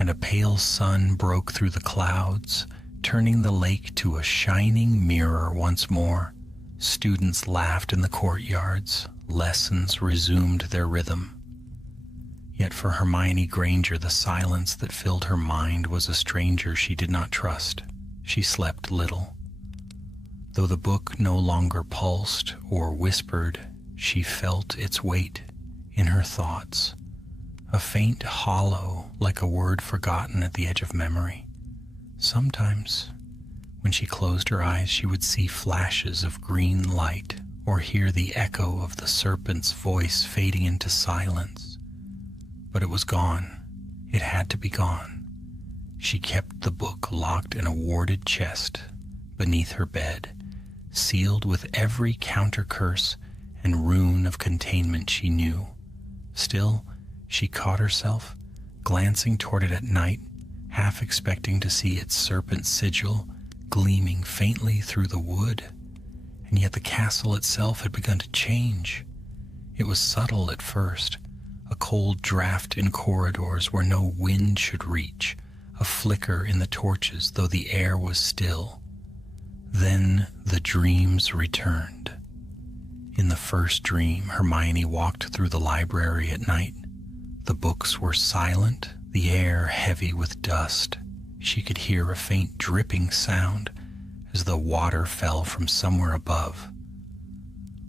and a pale sun broke through the clouds, turning the lake to a shining mirror once more. Students laughed in the courtyards. Lessons resumed their rhythm. Yet for Hermione Granger, the silence that filled her mind was a stranger she did not trust. She slept little. Though the book no longer pulsed or whispered, she felt its weight in her thoughts, a faint hollow like a word forgotten at the edge of memory. Sometimes, when she closed her eyes, she would see flashes of green light or hear the echo of the serpent's voice fading into silence. But it was gone. It had to be gone. She kept the book locked in a warded chest beneath her bed, sealed with every counter curse and rune of containment she knew. Still, she caught herself glancing toward it at night, half expecting to see its serpent sigil gleaming faintly through the wood. And yet the castle itself had begun to change. It was subtle at first, a cold draft in corridors where no wind should reach, a flicker in the torches though the air was still. Then the dreams returned. In the first dream, Hermione walked through the library at night. The books were silent, the air heavy with dust. She could hear a faint dripping sound, as though water fell from somewhere above.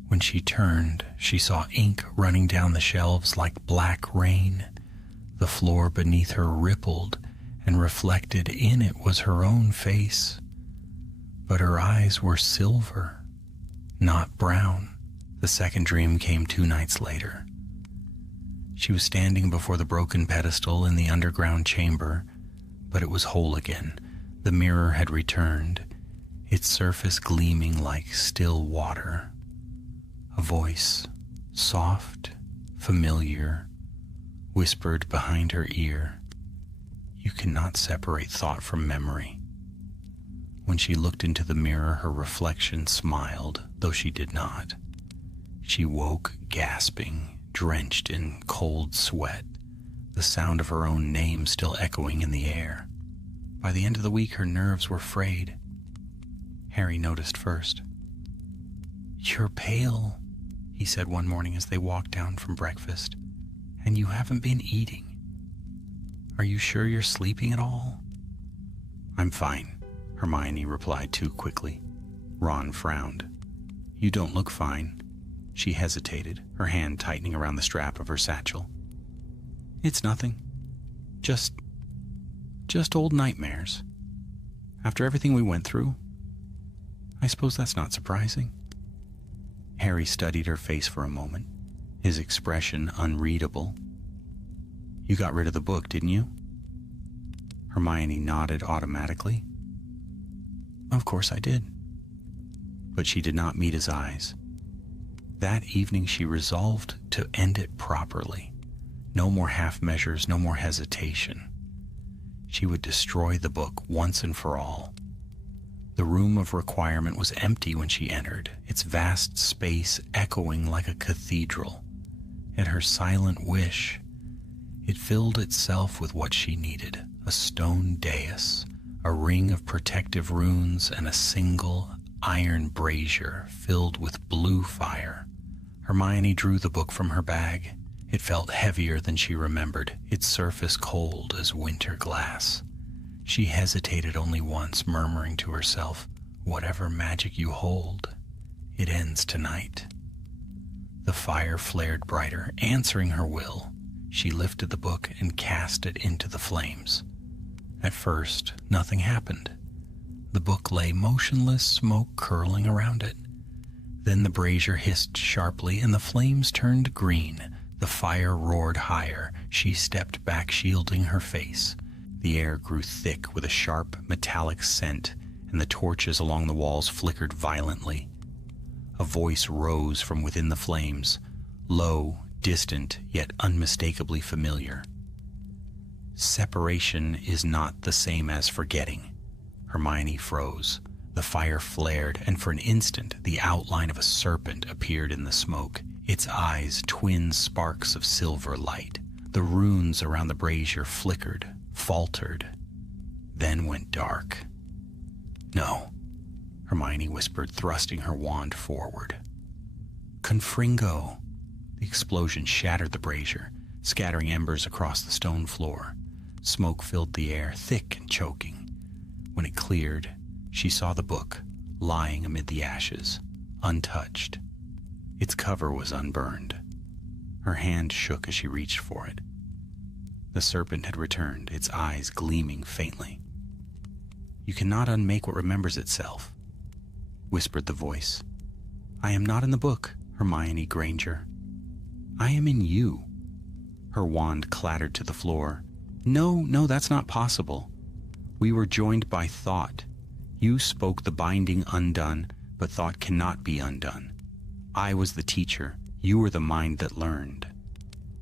When she turned, she saw ink running down the shelves like black rain. The floor beneath her rippled, and reflected in it was her own face. But her eyes were silver, not brown. The second dream came 2 nights later. She was standing before the broken pedestal in the underground chamber, but it was whole again. The mirror had returned, its surface gleaming like still water. A voice, soft, familiar, whispered behind her ear, "You cannot separate thought from memory." When she looked into the mirror, her reflection smiled, though she did not. She woke gasping, drenched in cold sweat, the sound of her own name still echoing in the air. By the end of the week, her nerves were frayed. Harry noticed first. "You're pale," he said one morning as they walked down from breakfast, "and you haven't been eating. Are you sure you're sleeping at all?" "I'm fine," Hermione replied too quickly. Ron frowned. "You don't look fine." She hesitated, her hand tightening around the strap of her satchel. "It's nothing. Just old nightmares. After everything we went through, I suppose that's not surprising." Harry studied her face for a moment, his expression unreadable. "You got rid of the book, didn't you?" Hermione nodded automatically. "Of course I did." But she did not meet his eyes. That evening she resolved to end it properly. No more half measures, no more hesitation. She would destroy the book once and for all. The room of requirement was empty when she entered, its vast space echoing like a cathedral. At her silent wish, it filled itself with what she needed: a stone dais, a ring of protective runes, and a single iron brazier filled with blue fire. Hermione drew the book from her bag. It felt heavier than she remembered, its surface cold as winter glass. She hesitated only once, murmuring to herself, "Whatever magic you hold, it ends tonight." The fire flared brighter, answering her will. She lifted the book and cast it into the flames. At first, nothing happened. The book lay motionless, smoke curling around it. Then the brazier hissed sharply and the flames turned green. The fire roared higher. She stepped back, shielding her face. The air grew thick with a sharp, metallic scent, and the torches along the walls flickered violently. A voice rose from within the flames, low, distant, yet unmistakably familiar. "Separation is not the same as forgetting." Hermione froze. The fire flared, and for an instant the outline of a serpent appeared in the smoke, its eyes twin sparks of silver light. The runes around the brazier flickered, faltered, then went dark. "No," Hermione whispered, thrusting her wand forward. "Confringo!" The explosion shattered the brazier, scattering embers across the stone floor. Smoke filled the air, thick and choking. When it cleared, she saw the book, lying amid the ashes, untouched. Its cover was unburned. Her hand shook as she reached for it. The serpent had returned, its eyes gleaming faintly. "You cannot unmake what remembers itself," whispered the voice. "I am not in the book, Hermione Granger. I am in you." Her wand clattered to the floor. No, that's not possible. We were joined by thought. You spoke the binding undone, but thought cannot be undone. I was the teacher. You were the mind that learned.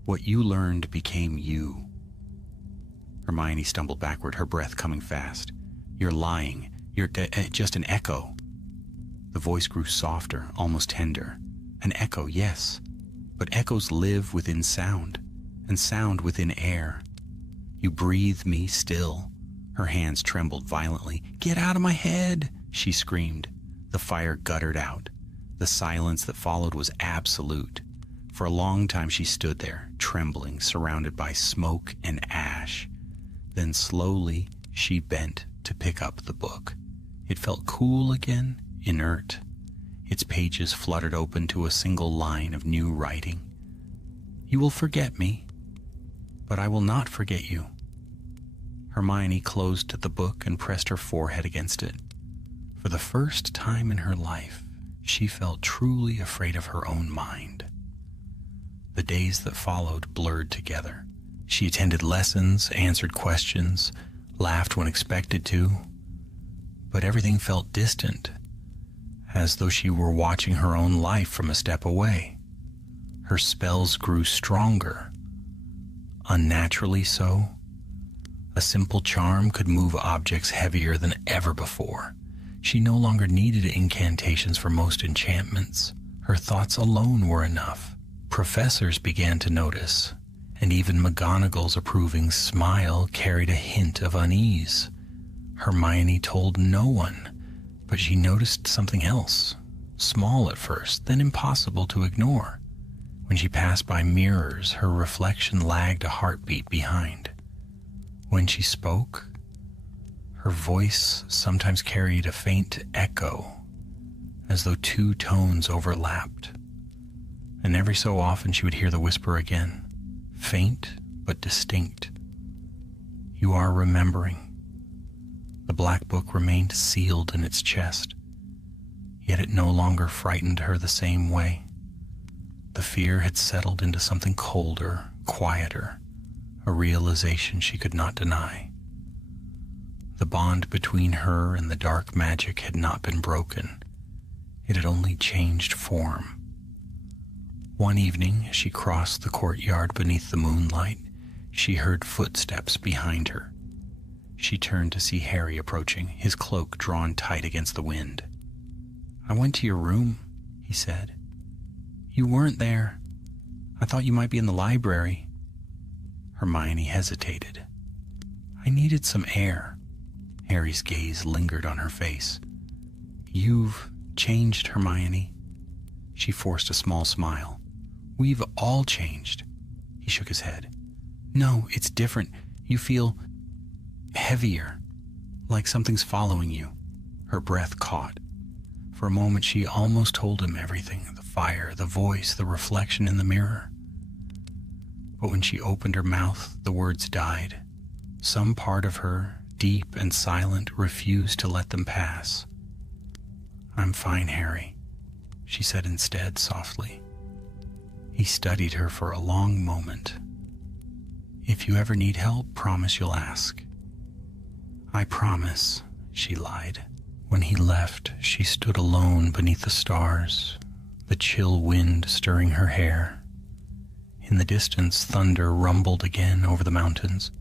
What you learned became you." Hermione stumbled backward, her breath coming fast. "You're lying. You're just an echo." The voice grew softer, almost tender. An echo, yes, but echoes live within sound, and sound within air. You breathe me still. Her hands trembled violently. "Get out of my head!" she screamed. The fire guttered out. The silence that followed was absolute. For a long time she stood there, trembling, surrounded by smoke and ash. Then slowly she bent to pick up the book. It felt cool again, inert. Its pages fluttered open to a single line of new writing. "You will forget me, but I will not forget you." Hermione closed the book and pressed her forehead against it. For the first time in her life, she felt truly afraid of her own mind. The days that followed blurred together. She attended lessons, answered questions, laughed when expected to, but everything felt distant, as though she were watching her own life from a step away. Her spells grew stronger, unnaturally so. A simple charm could move objects heavier than ever before. She no longer needed incantations for most enchantments. Her thoughts alone were enough. Professors began to notice, and even McGonagall's approving smile carried a hint of unease. Hermione told no one, but she noticed something else, small at first, then impossible to ignore. When she passed by mirrors, her reflection lagged a heartbeat behind. When she spoke, her voice sometimes carried a faint echo, as though two tones overlapped. And every so often she would hear the whisper again, faint but distinct. "You are remembering." The black book remained sealed in its chest, yet it no longer frightened her the same way. The fear had settled into something colder, quieter, a realization she could not deny. The bond between her and the dark magic had not been broken. It had only changed form. One evening, as she crossed the courtyard beneath the moonlight, she heard footsteps behind her. She turned to see Harry approaching, his cloak drawn tight against the wind. "I went to your room," he said. "You weren't there. I thought you might be in the library." Hermione hesitated. "I needed some air." Harry's gaze lingered on her face. "You've changed, Hermione." She forced a small smile. "We've all changed." He shook his head. "No, it's different. You feel heavier, like something's following you." Her breath caught. For a moment she almost told him everything, the fire, the voice, the reflection in the mirror. But when she opened her mouth, the words died. Some part of her, deep and silent, refused to let them pass. "I'm fine, Harry," she said instead, softly. He studied her for a long moment. "If you ever need help, promise you'll ask." "I promise," she lied. When he left, she stood alone beneath the stars, the chill wind stirring her hair. In the distance, thunder rumbled again over the mountains.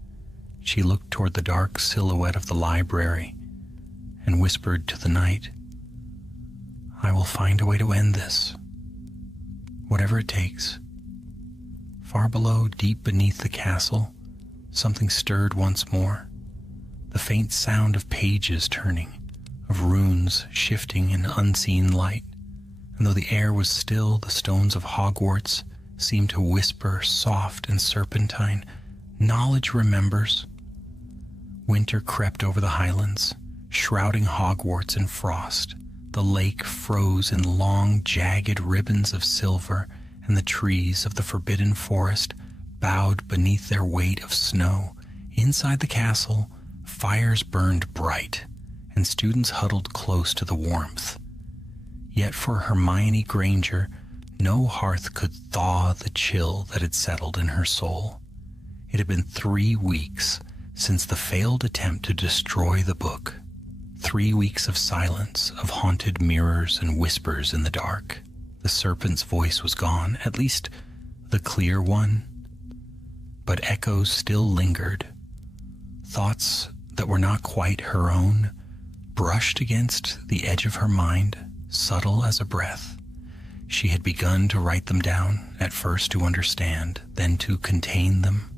She looked toward the dark silhouette of the library and whispered to the night, "I will find a way to end this, whatever it takes." Far below, deep beneath the castle, something stirred once more. The faint sound of pages turning, of runes shifting in unseen light. And though the air was still, the stones of Hogwarts seemed to whisper, soft and serpentine, "Knowledge remembers." Winter crept over the highlands, shrouding Hogwarts in frost. The lake froze in long, jagged ribbons of silver, and the trees of the forbidden forest bowed beneath their weight of snow. Inside the castle, fires burned bright, and students huddled close to the warmth. Yet for Hermione Granger, no hearth could thaw the chill that had settled in her soul. It had been 3 weeks since the failed attempt to destroy the book. 3 weeks of silence, of haunted mirrors and whispers in the dark. The serpent's voice was gone, at least the clear one. But echoes still lingered. Thoughts that were not quite her own brushed against the edge of her mind, subtle as a breath. She had begun to write them down, at first to understand, then to contain them.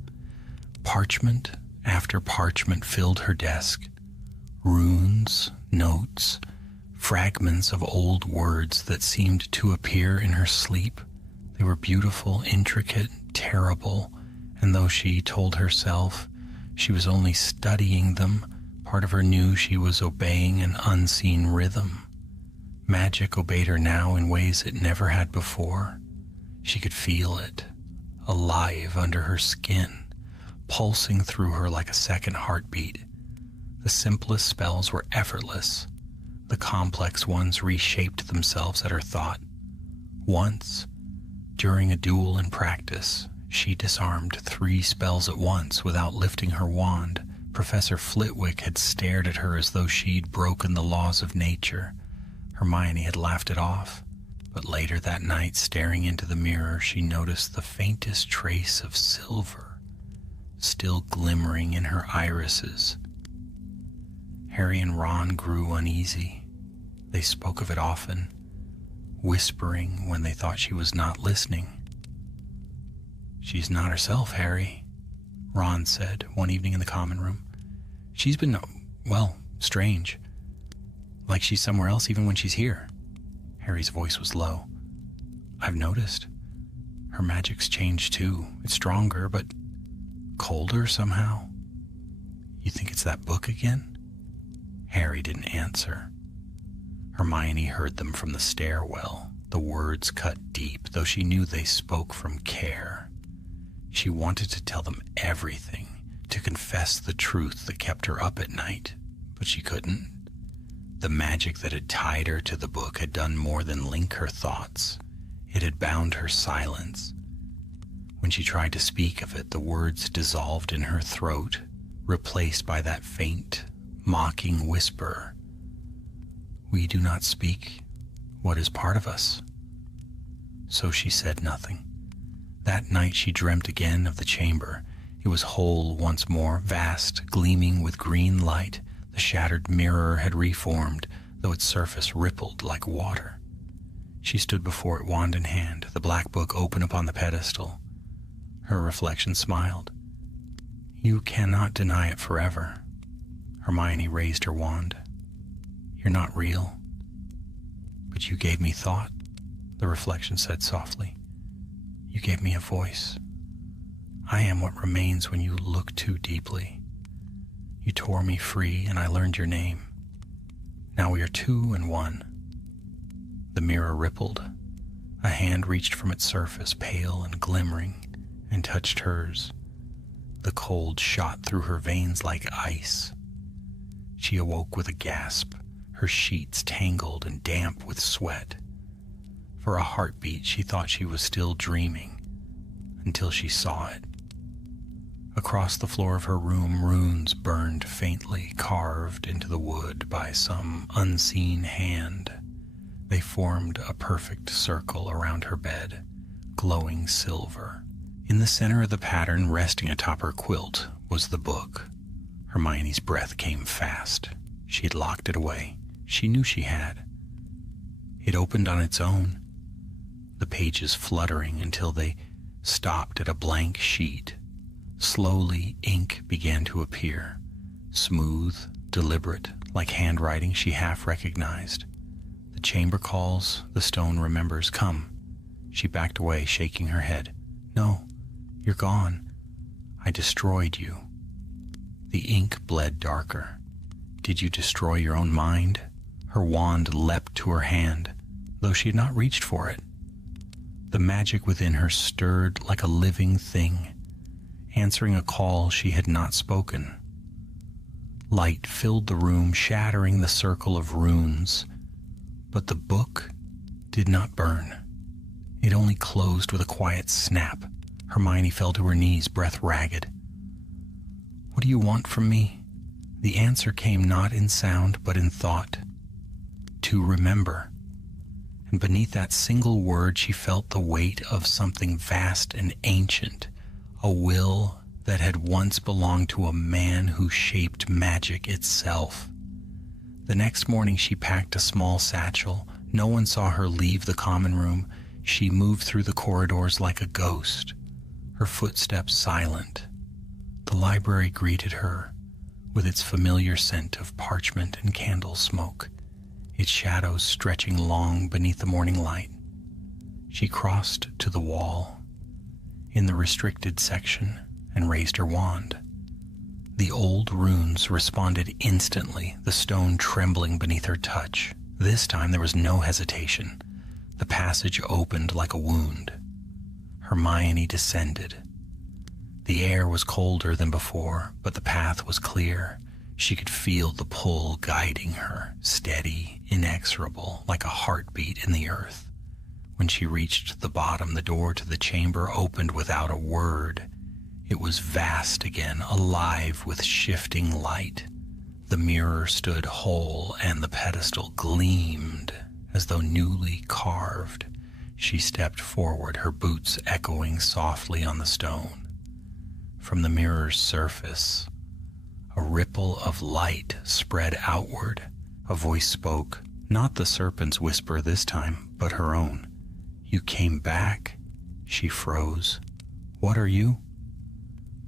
Parchment after parchment filled her desk. Runes, notes, fragments of old words that seemed to appear in her sleep. They were beautiful, intricate, terrible, and though she told herself she was only studying them, part of her knew she was obeying an unseen rhythm. Magic obeyed her now in ways it never had before. She could feel it, alive under her skin, pulsing through her like a second heartbeat. The simplest spells were effortless. The complex ones reshaped themselves at her thought. Once, during a duel in practice, she disarmed 3 spells at once without lifting her wand. Professor Flitwick had stared at her as though she'd broken the laws of nature. Hermione had laughed it off, but later that night, staring into the mirror, she noticed the faintest trace of silver still glimmering in her irises. Harry and Ron grew uneasy. They spoke of it often, whispering when they thought she was not listening. "She's not herself, Harry," Ron said one evening in the common room. "She's been, well, strange. Like she's somewhere else even when she's here." Harry's voice was low. "I've noticed. Her magic's changed too. It's stronger, but colder somehow." "You think it's that book again?" Harry didn't answer. Hermione heard them from the stairwell. The words cut deep, though she knew they spoke from care. She wanted to tell them everything, to confess the truth that kept her up at night, but she couldn't. The magic that had tied her to the book had done more than link her thoughts. It had bound her silence. When she tried to speak of it, the words dissolved in her throat, replaced by that faint, mocking whisper. "We do not speak what is part of us." So she said nothing. That night she dreamt again of the chamber. It was whole once more, vast, gleaming with green light. The shattered mirror had reformed, though its surface rippled like water. She stood before it, wand in hand, the black book open upon the pedestal. Her reflection smiled. "You cannot deny it forever." Hermione raised her wand. "You're not real. But you gave me thought," the reflection said softly. "You gave me a voice. I am what remains when you look too deeply. You tore me free, and I learned your name. Now we are two and one." The mirror rippled. A hand reached from its surface, pale and glimmering, and touched hers. The cold shot through her veins like ice. She awoke with a gasp, her sheets tangled and damp with sweat. For a heartbeat, she thought she was still dreaming, until she saw it. Across the floor of her room, runes burned faintly, carved into the wood by some unseen hand. They formed a perfect circle around her bed, glowing silver. In the center of the pattern, resting atop her quilt, was the book. Hermione's breath came fast. She had locked it away. She knew she had. It opened on its own, the pages fluttering until they stopped at a blank sheet. Slowly, ink began to appear, smooth, deliberate, like handwriting she half recognized. "The chamber calls, the stone remembers. Come." She backed away, shaking her head. "No, you're gone. I destroyed you." The ink bled darker. "Did you destroy your own mind?" Her wand leapt to her hand, though she had not reached for it. The magic within her stirred like a living thing, answering a call she had not spoken. Light filled the room, shattering the circle of runes, but the book did not burn. It only closed with a quiet snap. Hermione fell to her knees, breath ragged. "What do you want from me?" The answer came not in sound, but in thought. "To remember." And beneath that single word, she felt the weight of something vast and ancient, a will that had once belonged to a man who shaped magic itself. The next morning she packed a small satchel. No one saw her leave the common room. She moved through the corridors like a ghost, her footsteps silent. The library greeted her with its familiar scent of parchment and candle smoke, its shadows stretching long beneath the morning light. She crossed to the wall in the restricted section and raised her wand. The old runes responded instantly, the stone trembling beneath her touch. This time there was no hesitation. The passage opened like a wound. Hermione descended. The air was colder than before, but the path was clear. She could feel the pull guiding her, steady, inexorable, like a heartbeat in the earth. When she reached the bottom, the door to the chamber opened without a word. It was vast again, alive with shifting light. The mirror stood whole, and the pedestal gleamed as though newly carved. She stepped forward, her boots echoing softly on the stone. From the mirror's surface, a ripple of light spread outward. A voice spoke. Not the serpent's whisper this time, but her own. "You came back." She froze. "What are you?"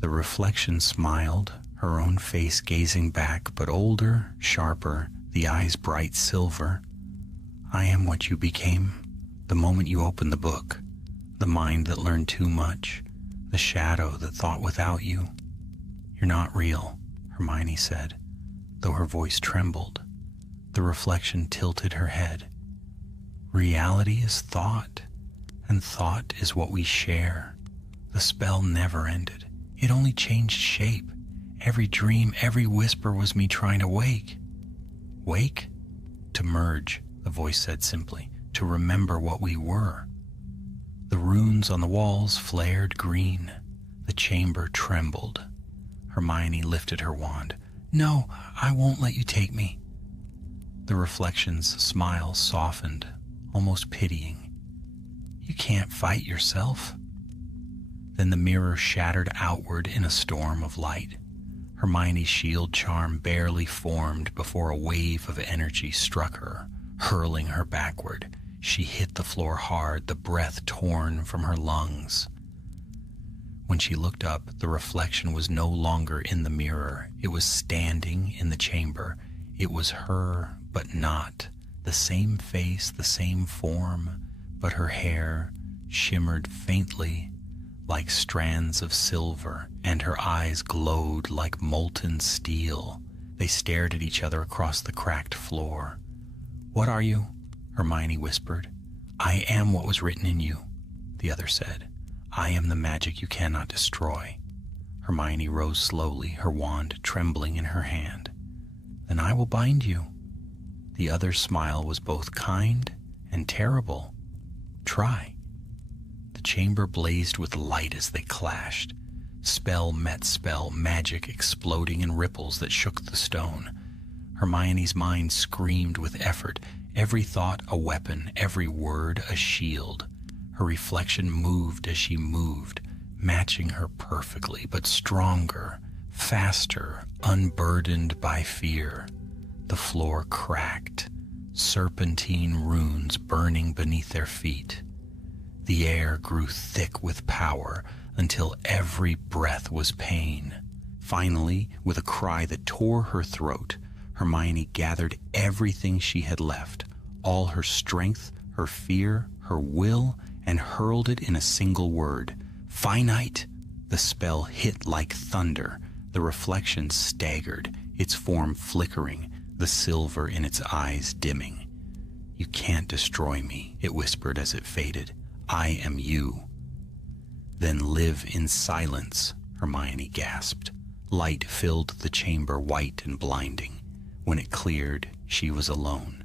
The reflection smiled, her own face gazing back, but older, sharper, the eyes bright silver. "I am what you became the moment you opened the book, the mind that learned too much, the shadow that thought without you." "You're not real," Hermione said, though her voice trembled. The reflection tilted her head. "Reality is thought, and thought is what we share." The spell never ended. It only changed shape. Every dream, every whisper was me trying to wake. "Wake?" "To merge," the voice said simply, "to remember what we were." The runes on the walls flared green. The chamber trembled. Hermione lifted her wand. "No, I won't let you take me." The reflection's smile softened, almost pitying. "You can't fight yourself." Then the mirror shattered outward in a storm of light. Hermione's shield charm barely formed before a wave of energy struck her, hurling her backward. She hit the floor hard, the breath torn from her lungs. When she looked up, the reflection was no longer in the mirror. It was standing in the chamber. It was her, but not. The same face, the same form, but her hair shimmered faintly like strands of silver, and her eyes glowed like molten steel. They stared at each other across the cracked floor. "What are you?" Hermione whispered. "I am what was written in you," the other said. "I am the magic you cannot destroy." Hermione rose slowly, her wand trembling in her hand. "Then I will bind you." The other's smile was both kind and terrible. "Try." The chamber blazed with light as they clashed. Spell met spell, magic exploding in ripples that shook the stone. Hermione's mind screamed with effort, every thought a weapon, every word a shield. Her reflection moved as she moved, matching her perfectly, but stronger, faster, unburdened by fear. The floor cracked, serpentine runes burning beneath their feet. The air grew thick with power until every breath was pain. Finally, with a cry that tore her throat, Hermione gathered everything she had left, all her strength, her fear, her will, and hurled it in a single word. "Finite!" The spell hit like thunder. The reflection staggered, its form flickering, the silver in its eyes dimming. "You can't destroy me," it whispered as it faded. "I am you." "Then live in silence," Hermione gasped. Light filled the chamber, white and blinding. When it cleared, she was alone.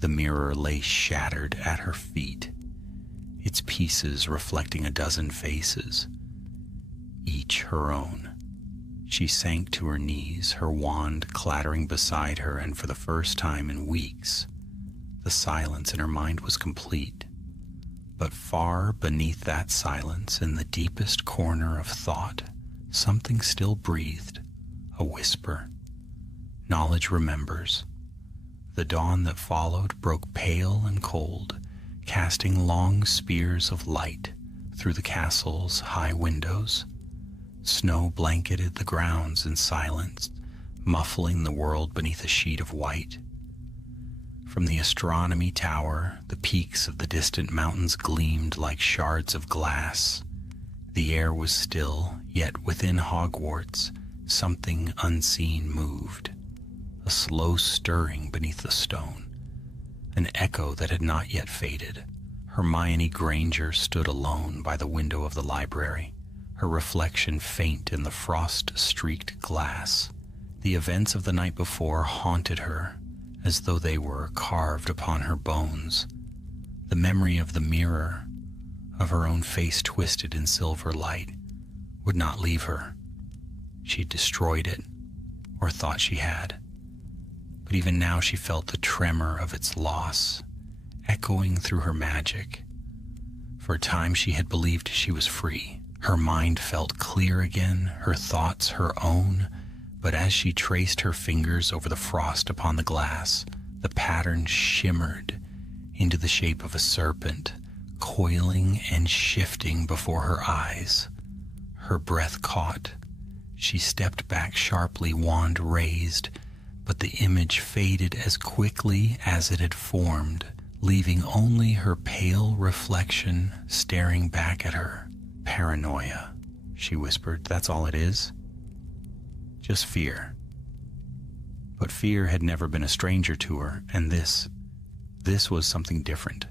The mirror lay shattered at her feet, its pieces reflecting a dozen faces, each her own. She sank to her knees, her wand clattering beside her, and for the first time in weeks, the silence in her mind was complete. But far beneath that silence, in the deepest corner of thought, something still breathed, a whisper. Knowledge remembers. The dawn that followed broke pale and cold, casting long spears of light through the castle's high windows. Snow blanketed the grounds in silence, muffling the world beneath a sheet of white. From the astronomy tower, the peaks of the distant mountains gleamed like shards of glass. The air was still, yet within Hogwarts, something unseen moved. A slow stirring beneath the stone, an echo that had not yet faded. Hermione Granger stood alone by the window of the library, her reflection faint in the frost-streaked glass. The events of the night before haunted her, as though they were carved upon her bones. The memory of the mirror, of her own face twisted in silver light, would not leave her. She destroyed it, or thought she had. But even now she felt the tremor of its loss, echoing through her magic. For a time she had believed she was free. Her mind felt clear again, her thoughts her own, but as she traced her fingers over the frost upon the glass, The pattern shimmered into the shape of a serpent, coiling and shifting before her eyes. Her breath caught. She stepped back sharply, wand raised, but the image faded as quickly as it had formed, leaving only her pale reflection staring back at her. "Paranoia," she whispered. "That's all it is. Just fear." But fear had never been a stranger to her, and this was something different.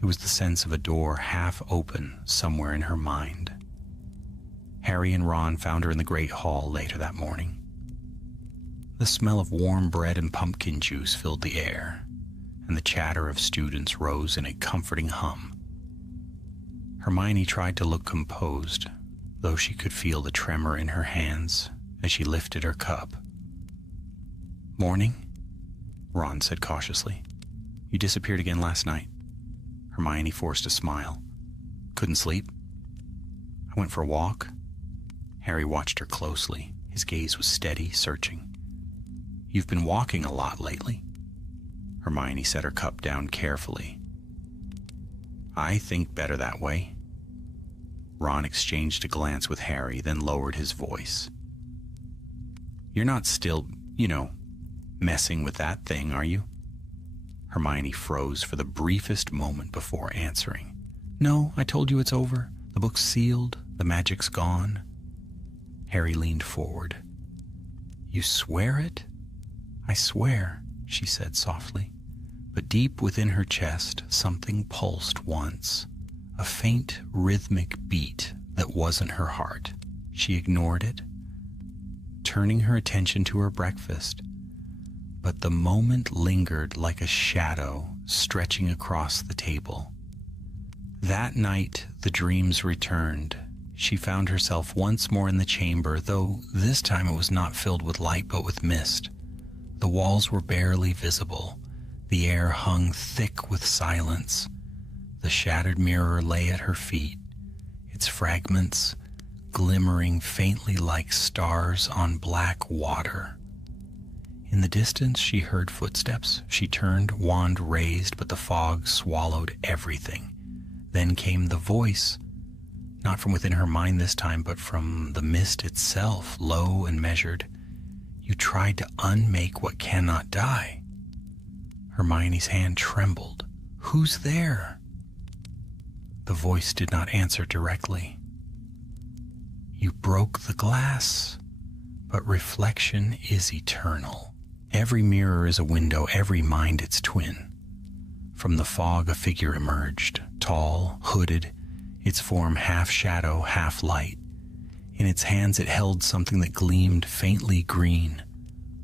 It was the sense of a door half open somewhere in her mind. Harry and Ron found her in the Great Hall later that morning. The smell of warm bread and pumpkin juice filled the air, and the chatter of students rose in a comforting hum. Hermione tried to look composed, though she could feel the tremor in her hands as she lifted her cup. "Morning," Ron said cautiously. "You disappeared again last night." Hermione forced a smile. "Couldn't sleep. I went for a walk." Harry watched her closely. His gaze was steady, searching. "You've been walking a lot lately." Hermione set her cup down carefully. "I think better that way." Ron exchanged a glance with Harry, then lowered his voice. "You're not still, messing with that thing, are you?" Hermione froze for the briefest moment before answering. "No, I told you it's over. The book's sealed. The magic's gone." Harry leaned forward. "You swear it?" "I swear," she said softly. But deep within her chest, something pulsed once, a faint rhythmic beat that wasn't her heart. She ignored it, turning her attention to her breakfast. But the moment lingered like a shadow stretching across the table. That night, the dreams returned. She found herself once more in the chamber, though this time it was not filled with light but with mist. The walls were barely visible. The air hung thick with silence. The shattered mirror lay at her feet, its fragments glimmering faintly like stars on black water. In the distance, she heard footsteps. She turned, wand raised, but the fog swallowed everything. Then came the voice, not from within her mind this time, but from the mist itself, low and measured. "You tried to unmake what cannot die." Hermione's hand trembled. "Who's there?" The voice did not answer directly. "You broke the glass, but reflection is eternal. Every mirror is a window, every mind its twin." From the fog a figure emerged, tall, hooded, its form half shadow, half light. In its hands it held something that gleamed faintly green.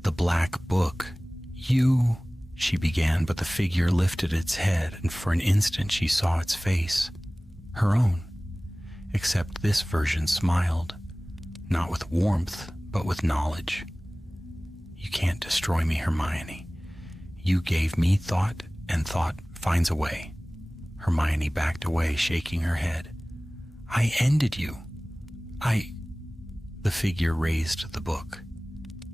"The black book." "You," she began, but the figure lifted its head, and for an instant she saw its face. Her own. Except this version smiled, not with warmth, but with knowledge. "You can't destroy me, Hermione. You gave me thought, and thought finds a way." Hermione backed away, shaking her head. "I ended you. The figure raised the book.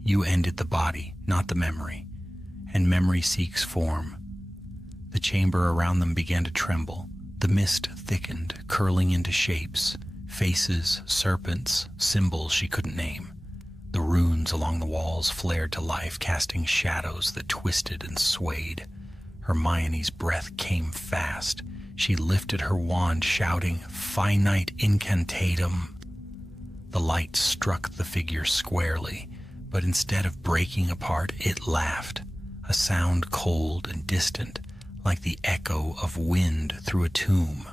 "You ended the body, not the memory, and memory seeks form." The chamber around them began to tremble. The mist thickened, curling into shapes, faces, serpents, symbols she couldn't name. The runes along the walls flared to life, casting shadows that twisted and swayed. Hermione's breath came fast. She lifted her wand, shouting, "Finite incantatem." The light struck the figure squarely, but instead of breaking apart, it laughed, a sound cold and distant, like the echo of wind through a tomb.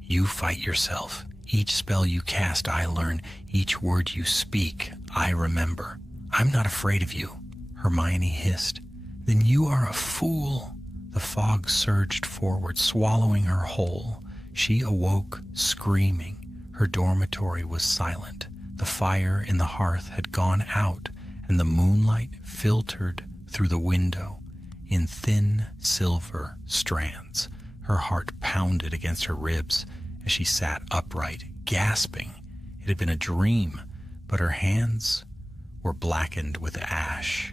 "You fight yourself. Each spell you cast, I learn. Each word you speak, I remember. I'm not afraid of you," Hermione hissed. "Then you are a fool." The fog surged forward, swallowing her whole. She awoke, screaming. Her dormitory was silent. The fire in the hearth had gone out, and the moonlight filtered through the window in thin silver strands. Her heart pounded against her ribs as she sat upright, gasping. It had been a dream, but her hands were blackened with ash.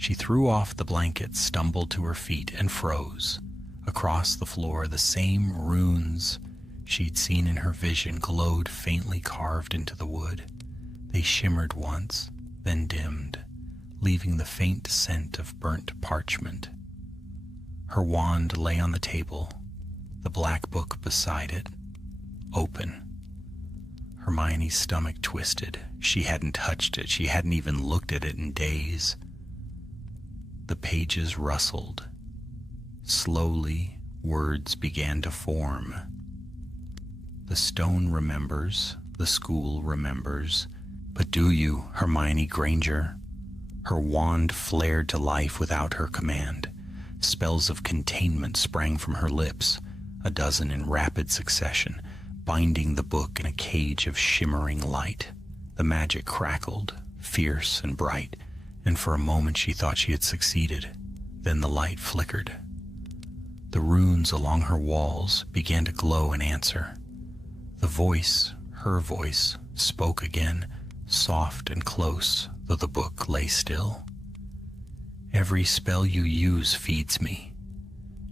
She threw off the blanket, stumbled to her feet, and froze. Across the floor, the same runes she'd seen in her vision glowed faintly carved into the wood. They shimmered once, then dimmed, leaving the faint scent of burnt parchment. Her wand lay on the table, the black book beside it, open. Hermione's stomach twisted. She hadn't touched it. She hadn't even looked at it in days. The pages rustled. Slowly, words began to form. The stone remembers, the school remembers, but do you, Hermione Granger? Her wand flared to life without her command. Spells of containment sprang from her lips, a dozen in rapid succession, binding the book in a cage of shimmering light. The magic crackled, fierce and bright, and for a moment she thought she had succeeded. Then the light flickered. The runes along her walls began to glow in answer. The voice, her voice, spoke again, soft and close, though the book lay still. Every spell you use feeds me.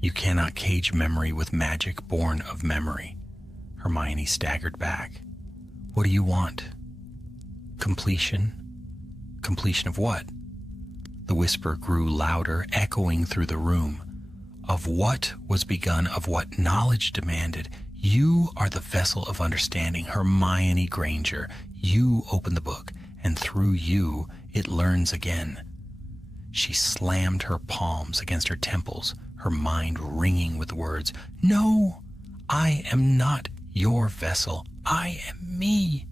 You cannot cage memory with magic born of memory. Hermione staggered back. What do you want? Completion? Completion of what? The whisper grew louder, echoing through the room. Of what was begun, of what knowledge demanded. You are the vessel of understanding, Hermione Granger. You open the book, and through you, it learns again. She slammed her palms against her temples, her mind ringing with the words, "No, I am not your vessel. I am me."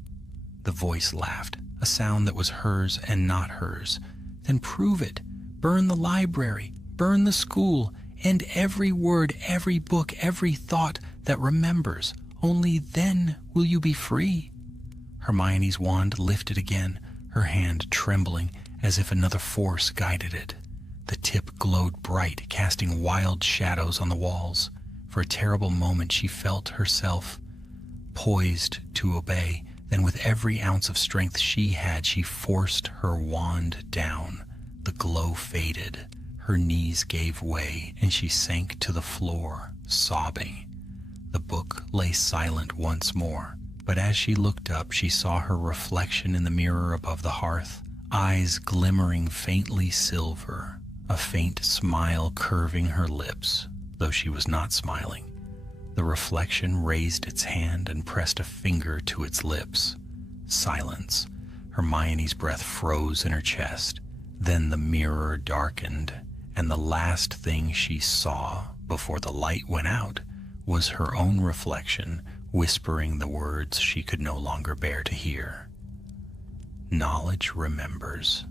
The voice laughed, a sound that was hers and not hers. Then prove it. Burn the library, burn the school, and every word, every book, every thought that remembers. Only then will you be free. Hermione's wand lifted again, her hand trembling as if another force guided it. The tip glowed bright, casting wild shadows on the walls. For a terrible moment she felt herself poised to obey. Then with every ounce of strength she had, she forced her wand down. The glow faded. Her knees gave way, and she sank to the floor, sobbing. The book lay silent once more, but as she looked up, she saw her reflection in the mirror above the hearth, eyes glimmering faintly silver, a faint smile curving her lips, though she was not smiling. The reflection raised its hand and pressed a finger to its lips. Silence. Hermione's breath froze in her chest. Then the mirror darkened, and the last thing she saw before the light went out was her own reflection whispering the words she could no longer bear to hear. Knowledge remembers.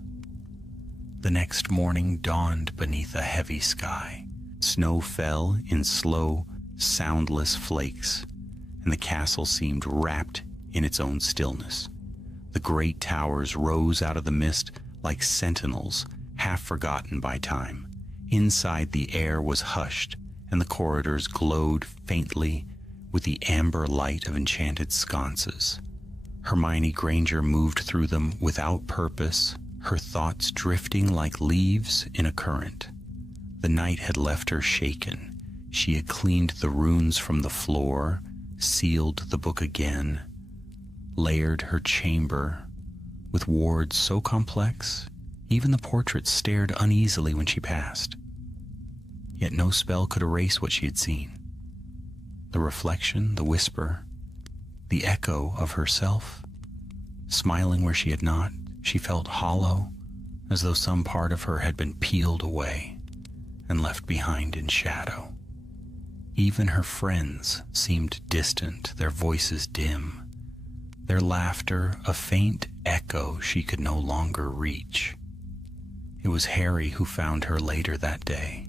The next morning dawned beneath a heavy sky. Snow fell in slow, soundless flakes, and the castle seemed wrapped in its own stillness. The great towers rose out of the mist like sentinels, half forgotten by time. Inside, the air was hushed, and the corridors glowed faintly with the amber light of enchanted sconces. Hermione Granger moved through them without purpose, her thoughts drifting like leaves in a current. The night had left her shaken. She had cleaned the runes from the floor, sealed the book again, layered her chamber with wards so complex, even the portraits stared uneasily when she passed. Yet no spell could erase what she had seen. The reflection, the whisper, the echo of herself. Smiling where she had not, she felt hollow, as though some part of her had been peeled away and left behind in shadow. Even her friends seemed distant, their voices dim, their laughter a faint echo she could no longer reach. It was Harry who found her later that day,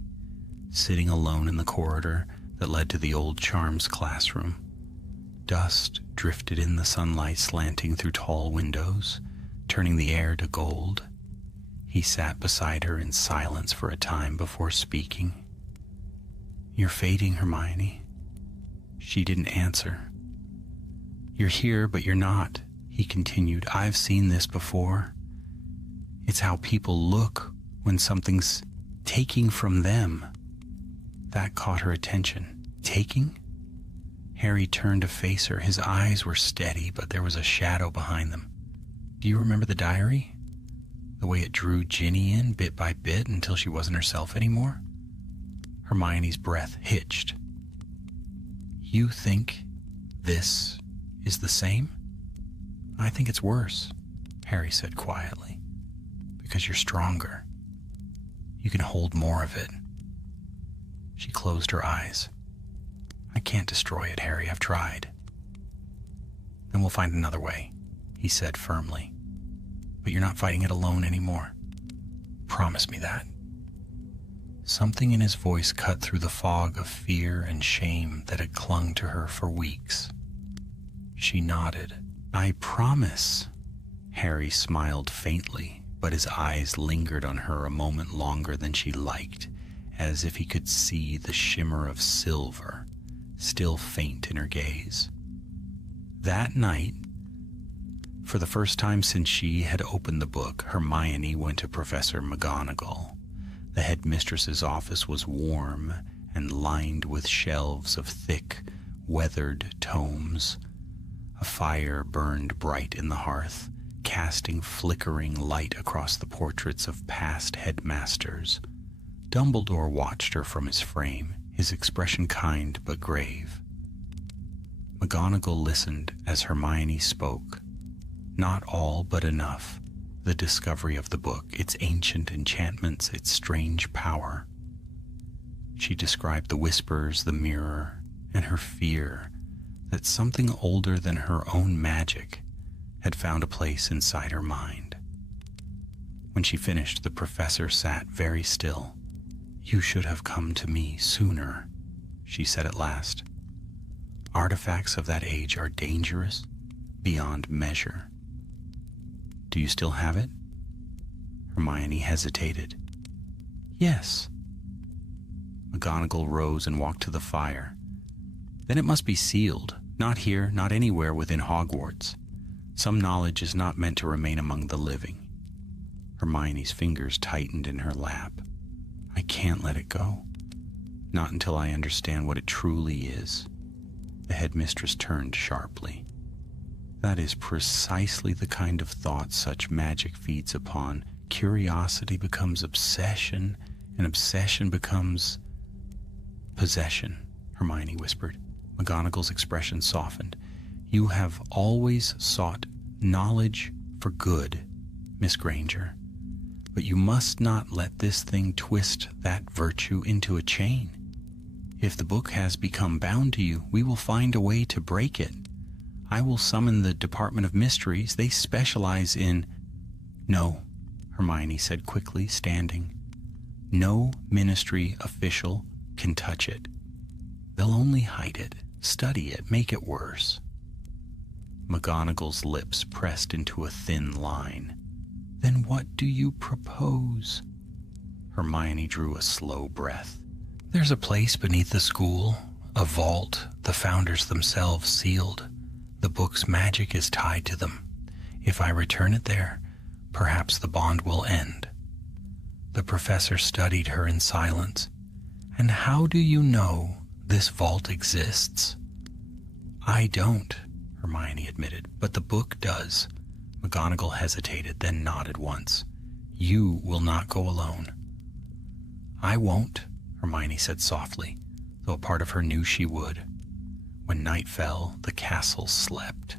sitting alone in the corridor that led to the old charms classroom. Dust drifted in the sunlight slanting through tall windows, turning the air to gold. He sat beside her in silence for a time before speaking. "You're fading, Hermione." She didn't answer. "You're here, but you're not," he continued. "I've seen this before. It's how people look when something's taking from them. That caught her attention. Taking? Harry turned to face her. His eyes were steady, but there was a shadow behind them. Do you remember the diary? The way it drew Ginny in bit by bit until she wasn't herself anymore? Hermione's breath hitched. You think this is the same? I think it's worse, Harry said quietly, because you're stronger. You can hold more of it. She closed her eyes. I can't destroy it, Harry. I've tried. Then we'll find another way, he said firmly. But you're not fighting it alone anymore. Promise me that. Something in his voice cut through the fog of fear and shame that had clung to her for weeks. She nodded. I promise. Harry smiled faintly, but his eyes lingered on her a moment longer than she liked, as if he could see the shimmer of silver, still faint in her gaze. That night, for the first time since she had opened the book, Hermione went to Professor McGonagall. The headmistress's office was warm and lined with shelves of thick, weathered tomes. A fire burned bright in the hearth, casting flickering light across the portraits of past headmasters. Dumbledore watched her from his frame, his expression kind but grave. McGonagall listened as Hermione spoke. Not all, but enough. The discovery of the book, its ancient enchantments, its strange power. She described the whispers, the mirror, and her fear that something older than her own magic had found a place inside her mind. When she finished, the professor sat very still. You should have come to me sooner, she said at last. Artifacts of that age are dangerous beyond measure. Do you still have it? Hermione hesitated. Yes. McGonagall rose and walked to the fire. Then it must be sealed. Not here, not anywhere within Hogwarts. Some knowledge is not meant to remain among the living. Hermione's fingers tightened in her lap. I can't let it go. Not until I understand what it truly is. The headmistress turned sharply. That is precisely the kind of thought such magic feeds upon. Curiosity becomes obsession, and obsession becomes possession, Hermione whispered. McGonagall's expression softened. You have always sought knowledge for good, Miss Granger, but you must not let this thing twist that virtue into a chain. If the book has become bound to you, we will find a way to break it. I will summon the Department of Mysteries. They specialize in... No, Hermione said quickly, standing. No ministry official can touch it. They'll only hide it, study it, make it worse. McGonagall's lips pressed into a thin line. Then what do you propose? Hermione drew a slow breath. There's a place beneath the school, a vault the founders themselves sealed. The book's magic is tied to them. If I return it there, perhaps the bond will end. The professor studied her in silence. And how do you know this vault exists? I don't, Hermione admitted, but the book does. McGonagall hesitated, then nodded once. You will not go alone. I won't, Hermione said softly, though a part of her knew she would. When night fell, the castle slept.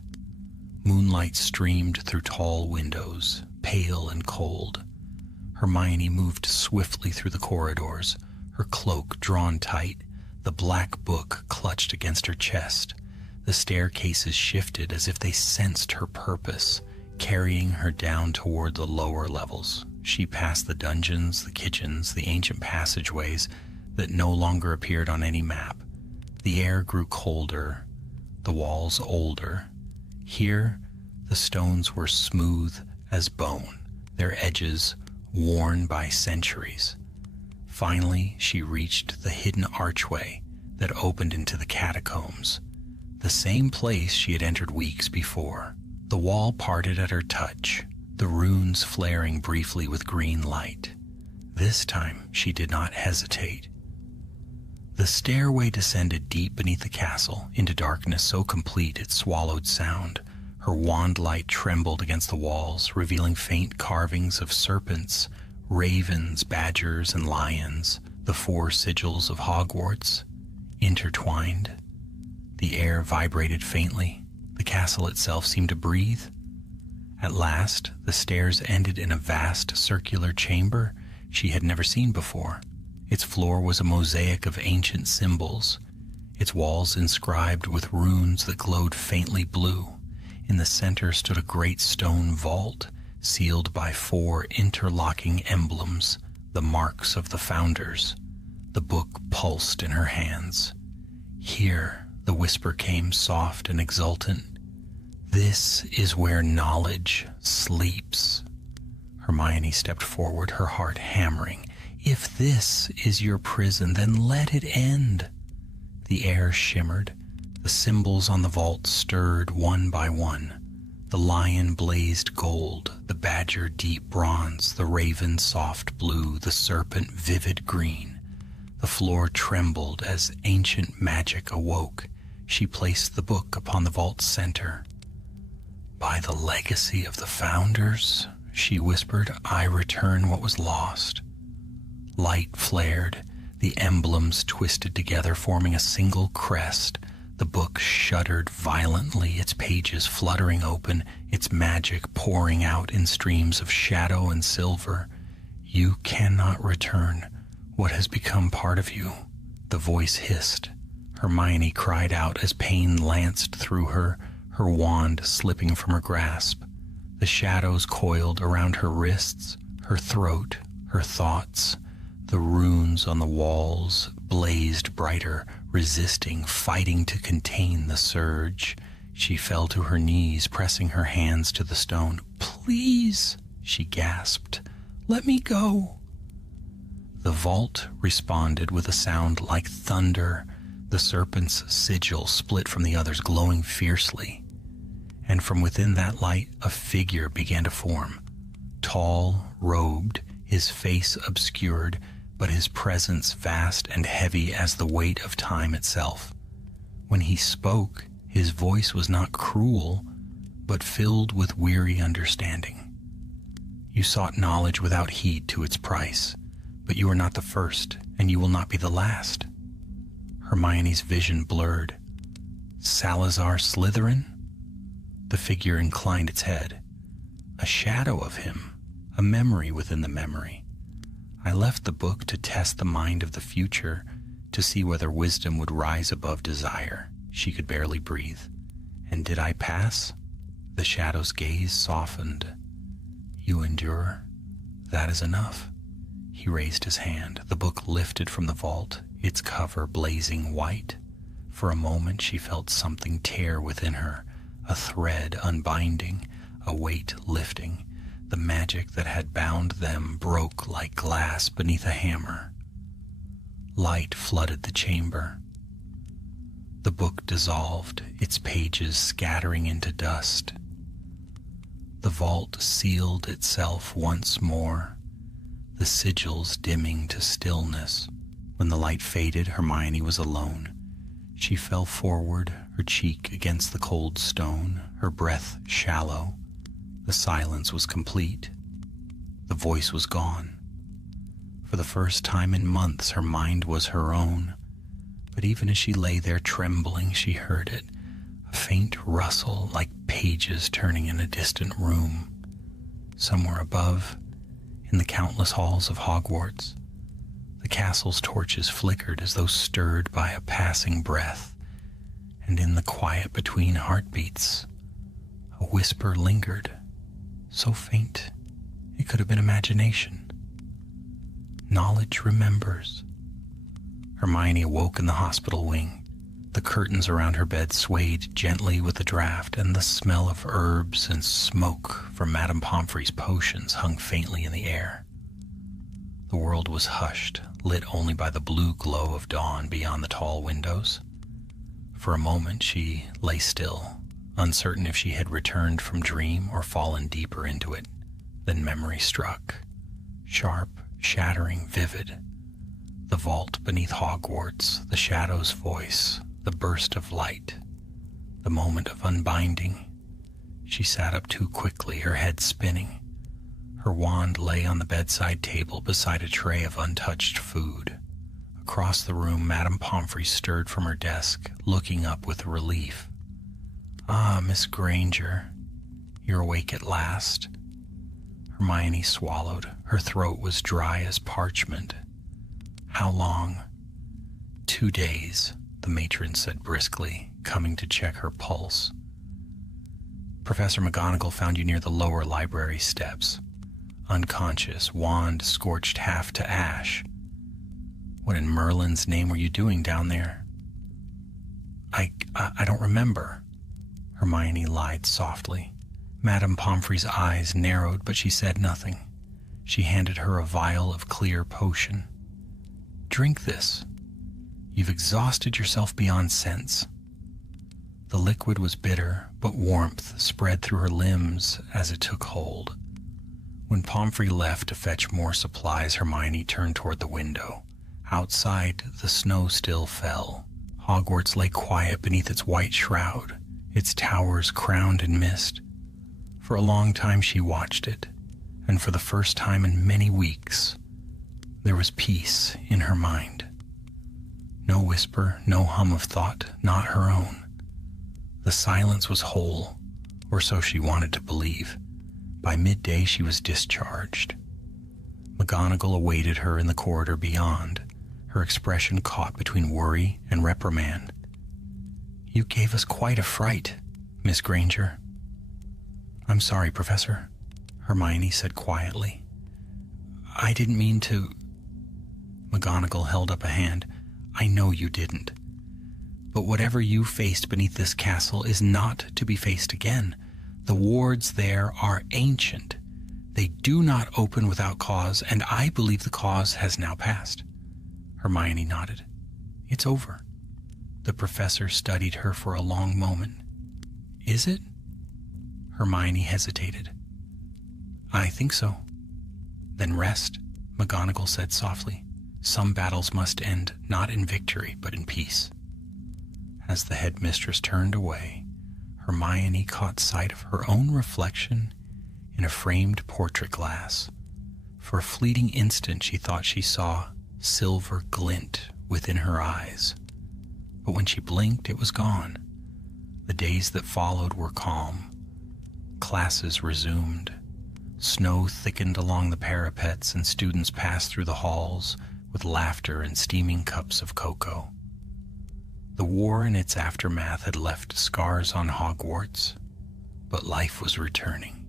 Moonlight streamed through tall windows, pale and cold. Hermione moved swiftly through the corridors, her cloak drawn tight, the black book clutched against her chest. The staircases shifted as if they sensed her purpose, carrying her down toward the lower levels. She passed the dungeons, the kitchens, the ancient passageways that no longer appeared on any map. The air grew colder, the walls older. Here, the stones were smooth as bone, their edges worn by centuries. Finally, she reached the hidden archway that opened into the catacombs, the same place she had entered weeks before. The wall parted at her touch, the runes flaring briefly with green light. This time she did not hesitate. The stairway descended deep beneath the castle into darkness so complete it swallowed sound. Her wand light trembled against the walls, revealing faint carvings of serpents, ravens, badgers, and lions, the 4 sigils of Hogwarts, intertwined. The air vibrated faintly. The castle itself seemed to breathe. At last, the stairs ended in a vast circular chamber she had never seen before. Its floor was a mosaic of ancient symbols, its walls inscribed with runes that glowed faintly blue. In the center stood a great stone vault, sealed by 4 interlocking emblems, the marks of the founders. The book pulsed in her hands. Here, the whisper came soft and exultant. This is where knowledge sleeps. Hermione stepped forward, her heart hammering. If this is your prison, then let it end. The air shimmered. The symbols on the vault stirred one by one. The lion blazed gold, the badger deep bronze, the raven soft blue, the serpent vivid green. The floor trembled as ancient magic awoke. She placed the book upon the vault's center. By the legacy of the founders, she whispered, I return what was lost. Light flared, the emblems twisted together, forming a single crest. The book shuddered violently, its pages fluttering open, its magic pouring out in streams of shadow and silver. You cannot return what has become part of you, the voice hissed. Hermione cried out as pain lanced through her, her wand slipping from her grasp. The shadows coiled around her wrists, her throat, her thoughts. The runes on the walls blazed brighter, resisting, fighting to contain the surge. She fell to her knees, pressing her hands to the stone. Please, she gasped, let me go. The vault responded with a sound like thunder. The serpent's sigil split from the others, glowing fiercely. And from within that light, a figure began to form. Tall, robed, his face obscured, but his presence vast and heavy as the weight of time itself. When he spoke, his voice was not cruel, but filled with weary understanding. You sought knowledge without heed to its price, but you are not the first, and you will not be the last. Hermione's vision blurred. Salazar Slytherin? The figure inclined its head. A shadow of him, a memory within the memory. I left the book to test the mind of the future, to see whether wisdom would rise above desire. She could barely breathe. And did I pass? The shadow's gaze softened. You endure. That is enough. He raised his hand. The book lifted from the vault, its cover blazing white. For a moment she felt something tear within her, a thread unbinding, a weight lifting. The magic that had bound them broke like glass beneath a hammer. Light flooded the chamber. The book dissolved, its pages scattering into dust. The vault sealed itself once more, the sigils dimming to stillness. When the light faded, Hermione was alone. She fell forward, her cheek against the cold stone, her breath shallow. The silence was complete. The voice was gone. For the first time in months, her mind was her own. But even as she lay there trembling, she heard it, a faint rustle like pages turning in a distant room. Somewhere above, in the countless halls of Hogwarts, the castle's torches flickered as though stirred by a passing breath, and in the quiet between heartbeats, a whisper lingered, so faint it could have been imagination. Knowledge remembers. Hermione awoke in the hospital wing. The curtains around her bed swayed gently with the draft, and the smell of herbs and smoke from Madame Pomfrey's potions hung faintly in the air. The world was hushed, lit only by the blue glow of dawn beyond the tall windows. For a moment she lay still, uncertain if she had returned from dream or fallen deeper into it. Then memory struck, sharp, shattering, vivid. The vault beneath Hogwarts, the shadow's voice, the burst of light, the moment of unbinding. She sat up too quickly, her head spinning. Her wand lay on the bedside table beside a tray of untouched food. Across the room, Madame Pomfrey stirred from her desk, looking up with relief. "Ah, Miss Granger, you're awake at last." Hermione swallowed. Her throat was dry as parchment. "How long?" 2 days, the matron said briskly, coming to check her pulse. "Professor McGonagall found you near the lower library steps, unconscious, wand scorched half to ash. What in Merlin's name were you doing down there?" I don't remember," Hermione lied softly. Madame Pomfrey's eyes narrowed, but she said nothing. She handed her a vial of clear potion. "Drink this. You've exhausted yourself beyond sense." The liquid was bitter, but warmth spread through her limbs as it took hold. When Pomfrey left to fetch more supplies, Hermione turned toward the window. Outside, the snow still fell. Hogwarts lay quiet beneath its white shroud, its towers crowned in mist. For a long time she watched it, and for the first time in many weeks, there was peace in her mind. No whisper, no hum of thought, not her own. The silence was whole, or so she wanted to believe. By midday she was discharged. McGonagall awaited her in the corridor beyond, her expression caught between worry and reprimand. "You gave us quite a fright, Miss Granger." "I'm sorry, Professor," Hermione said quietly. "I didn't mean to—" McGonagall held up a hand. "I know you didn't. But whatever you faced beneath this castle is not to be faced again. The wards there are ancient. They do not open without cause, and I believe the cause has now passed." Hermione nodded. "It's over." The professor studied her for a long moment. "Is it?" Hermione hesitated. "I think so." "Then rest," McGonagall said softly. "Some battles must end not in victory, but in peace." As the headmistress turned away, Hermione caught sight of her own reflection in a framed portrait glass. For a fleeting instant she thought she saw silver glint within her eyes. But when she blinked, it was gone. The days that followed were calm. Classes resumed. Snow thickened along the parapets, and students passed through the halls with laughter and steaming cups of cocoa. The war and its aftermath had left scars on Hogwarts, but life was returning.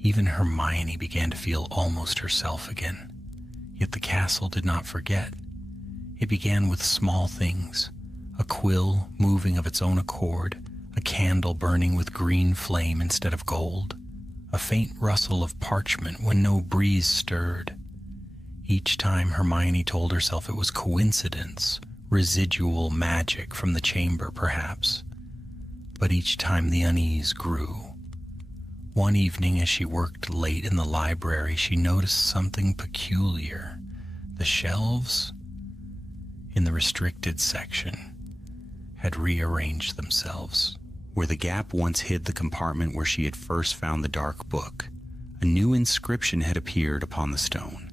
Even Hermione began to feel almost herself again. Yet the castle did not forget. It began with small things: a quill moving of its own accord, a candle burning with green flame instead of gold, a faint rustle of parchment when no breeze stirred. Each time Hermione told herself it was coincidence, residual magic from the chamber perhaps. But each time the unease grew. One evening as she worked late in the library, she noticed something peculiar. The shelves in the restricted section had rearranged themselves. Where the gap once hid the compartment where she had first found the dark book, a new inscription had appeared upon the stone.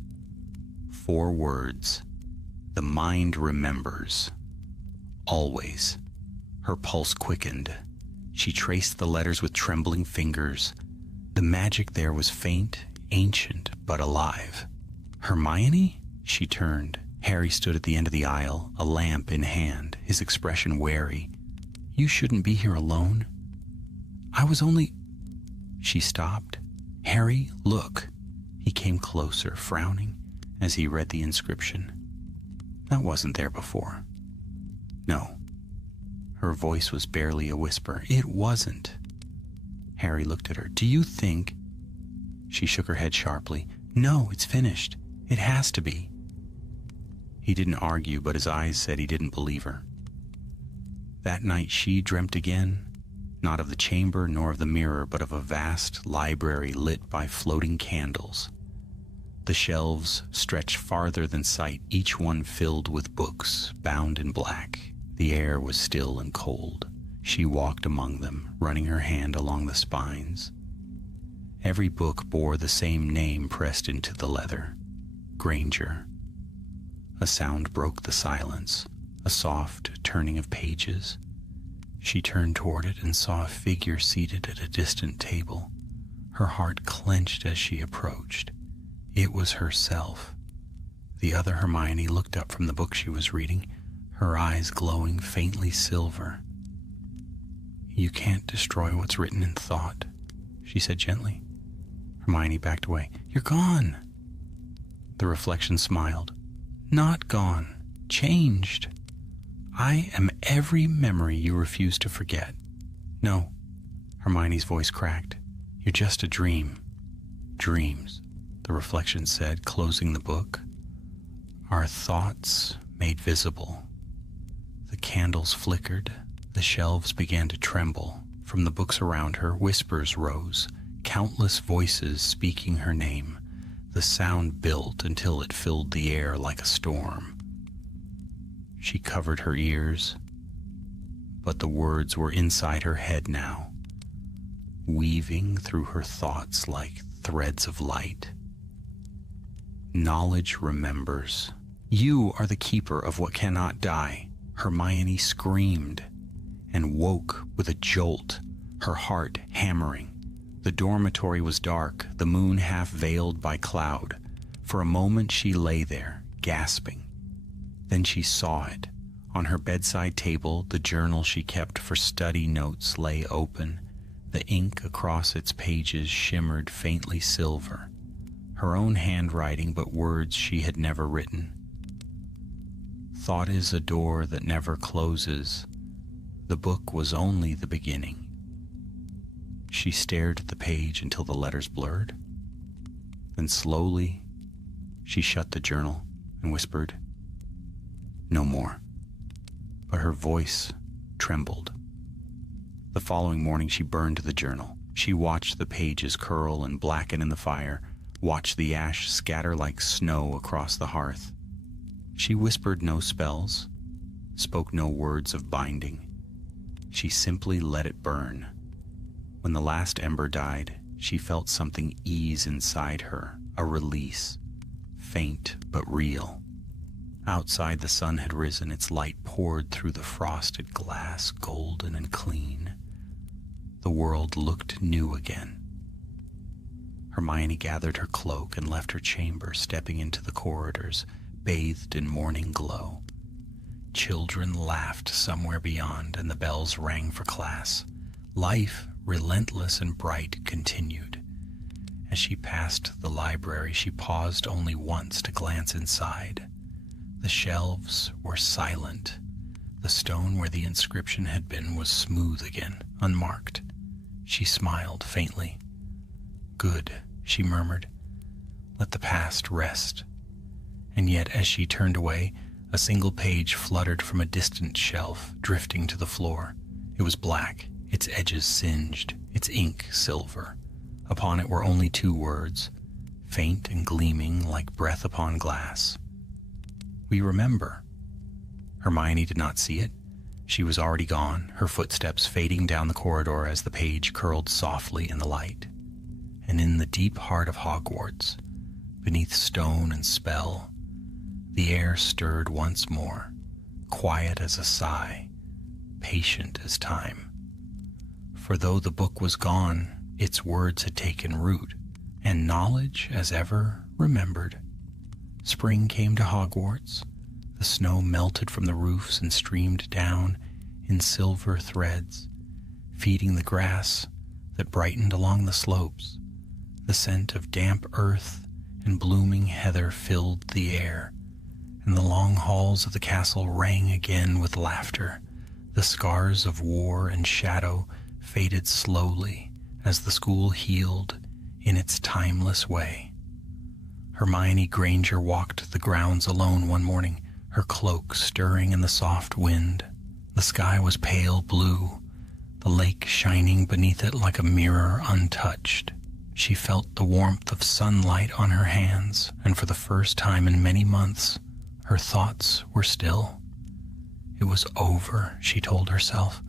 4 words: "The mind remembers." Always. Her pulse quickened. She traced the letters with trembling fingers. The magic there was faint, ancient, but alive. "Hermione?" She turned. Harry stood at the end of the aisle, a lamp in hand, his expression wary. "You shouldn't be here alone." "I was only—" She stopped. "Harry, look." He came closer, frowning, as he read the inscription. "That wasn't there before." "No." Her voice was barely a whisper. "It wasn't." Harry looked at her. "Do you think—" She shook her head sharply. "No, it's finished. It has to be." He didn't argue, but his eyes said he didn't believe her. That night she dreamt again, not of the chamber nor of the mirror, but of a vast library lit by floating candles. The shelves stretched farther than sight, each one filled with books bound in black. The air was still and cold. She walked among them, running her hand along the spines. Every book bore the same name pressed into the leather: Granger. A sound broke the silence, a soft turning of pages. She turned toward it and saw a figure seated at a distant table. Her heart clenched as she approached. It was herself. The other Hermione looked up from the book she was reading, her eyes glowing faintly silver. "You can't destroy what's written in thought," she said gently. Hermione backed away. "You're gone." The reflection smiled. "Not gone. Changed. I am every memory you refuse to forget." "No," Hermione's voice cracked. "You're just a dream." "Dreams," the reflection said, closing the book, "are thoughts made visible." The candles flickered. The shelves began to tremble. From the books around her, whispers rose, countless voices speaking her name. The sound built until it filled the air like a storm. She covered her ears, but the words were inside her head now, weaving through her thoughts like threads of light. "Knowledge remembers. You are the keeper of what cannot die." Hermione screamed and woke with a jolt, her heart hammering. The dormitory was dark, the moon half veiled by cloud. For a moment she lay there, gasping. Then she saw it. On her bedside table, the journal she kept for study notes lay open. The ink across its pages shimmered faintly silver. Her own handwriting, but words she had never written. "Thought is a door that never closes." The book was only the beginning. She stared at the page until the letters blurred. Then slowly, she shut the journal and whispered, "No more." But her voice trembled. The following morning she burned the journal. She watched the pages curl and blacken in the fire, watched the ash scatter like snow across the hearth. She whispered no spells, spoke no words of binding. She simply let it burn. When the last ember died, she felt something ease inside her, a release, faint but real. Outside, the sun had risen, its light poured through the frosted glass, golden and clean. The world looked new again. Hermione gathered her cloak and left her chamber, stepping into the corridors, bathed in morning glow. Children laughed somewhere beyond, and the bells rang for class. Life, relentless and bright, continued. As she passed the library, she paused only once to glance inside. The shelves were silent. The stone where the inscription had been was smooth again, unmarked. She smiled faintly. "Good," she murmured. "Let the past rest." And yet, as she turned away, a single page fluttered from a distant shelf, drifting to the floor. It was black, its edges singed, its ink silver. Upon it were only 2 words, faint and gleaming like breath upon glass. "We remember." Hermione did not see it. She was already gone, her footsteps fading down the corridor as the page curled softly in the light. And in the deep heart of Hogwarts, beneath stone and spell, the air stirred once more, quiet as a sigh, patient as time. For though the book was gone, its words had taken root, and knowledge, as ever, remembered. Spring came to Hogwarts. The snow melted from the roofs and streamed down in silver threads, feeding the grass that brightened along the slopes. The scent of damp earth and blooming heather filled the air, and the long halls of the castle rang again with laughter. The scars of war and shadow faded slowly as the school healed in its timeless way. Hermione Granger walked the grounds alone one morning, her cloak stirring in the soft wind. The sky was pale blue, the lake shining beneath it like a mirror untouched. She felt the warmth of sunlight on her hands, and for the first time in many months, her thoughts were still. It was over, she told herself.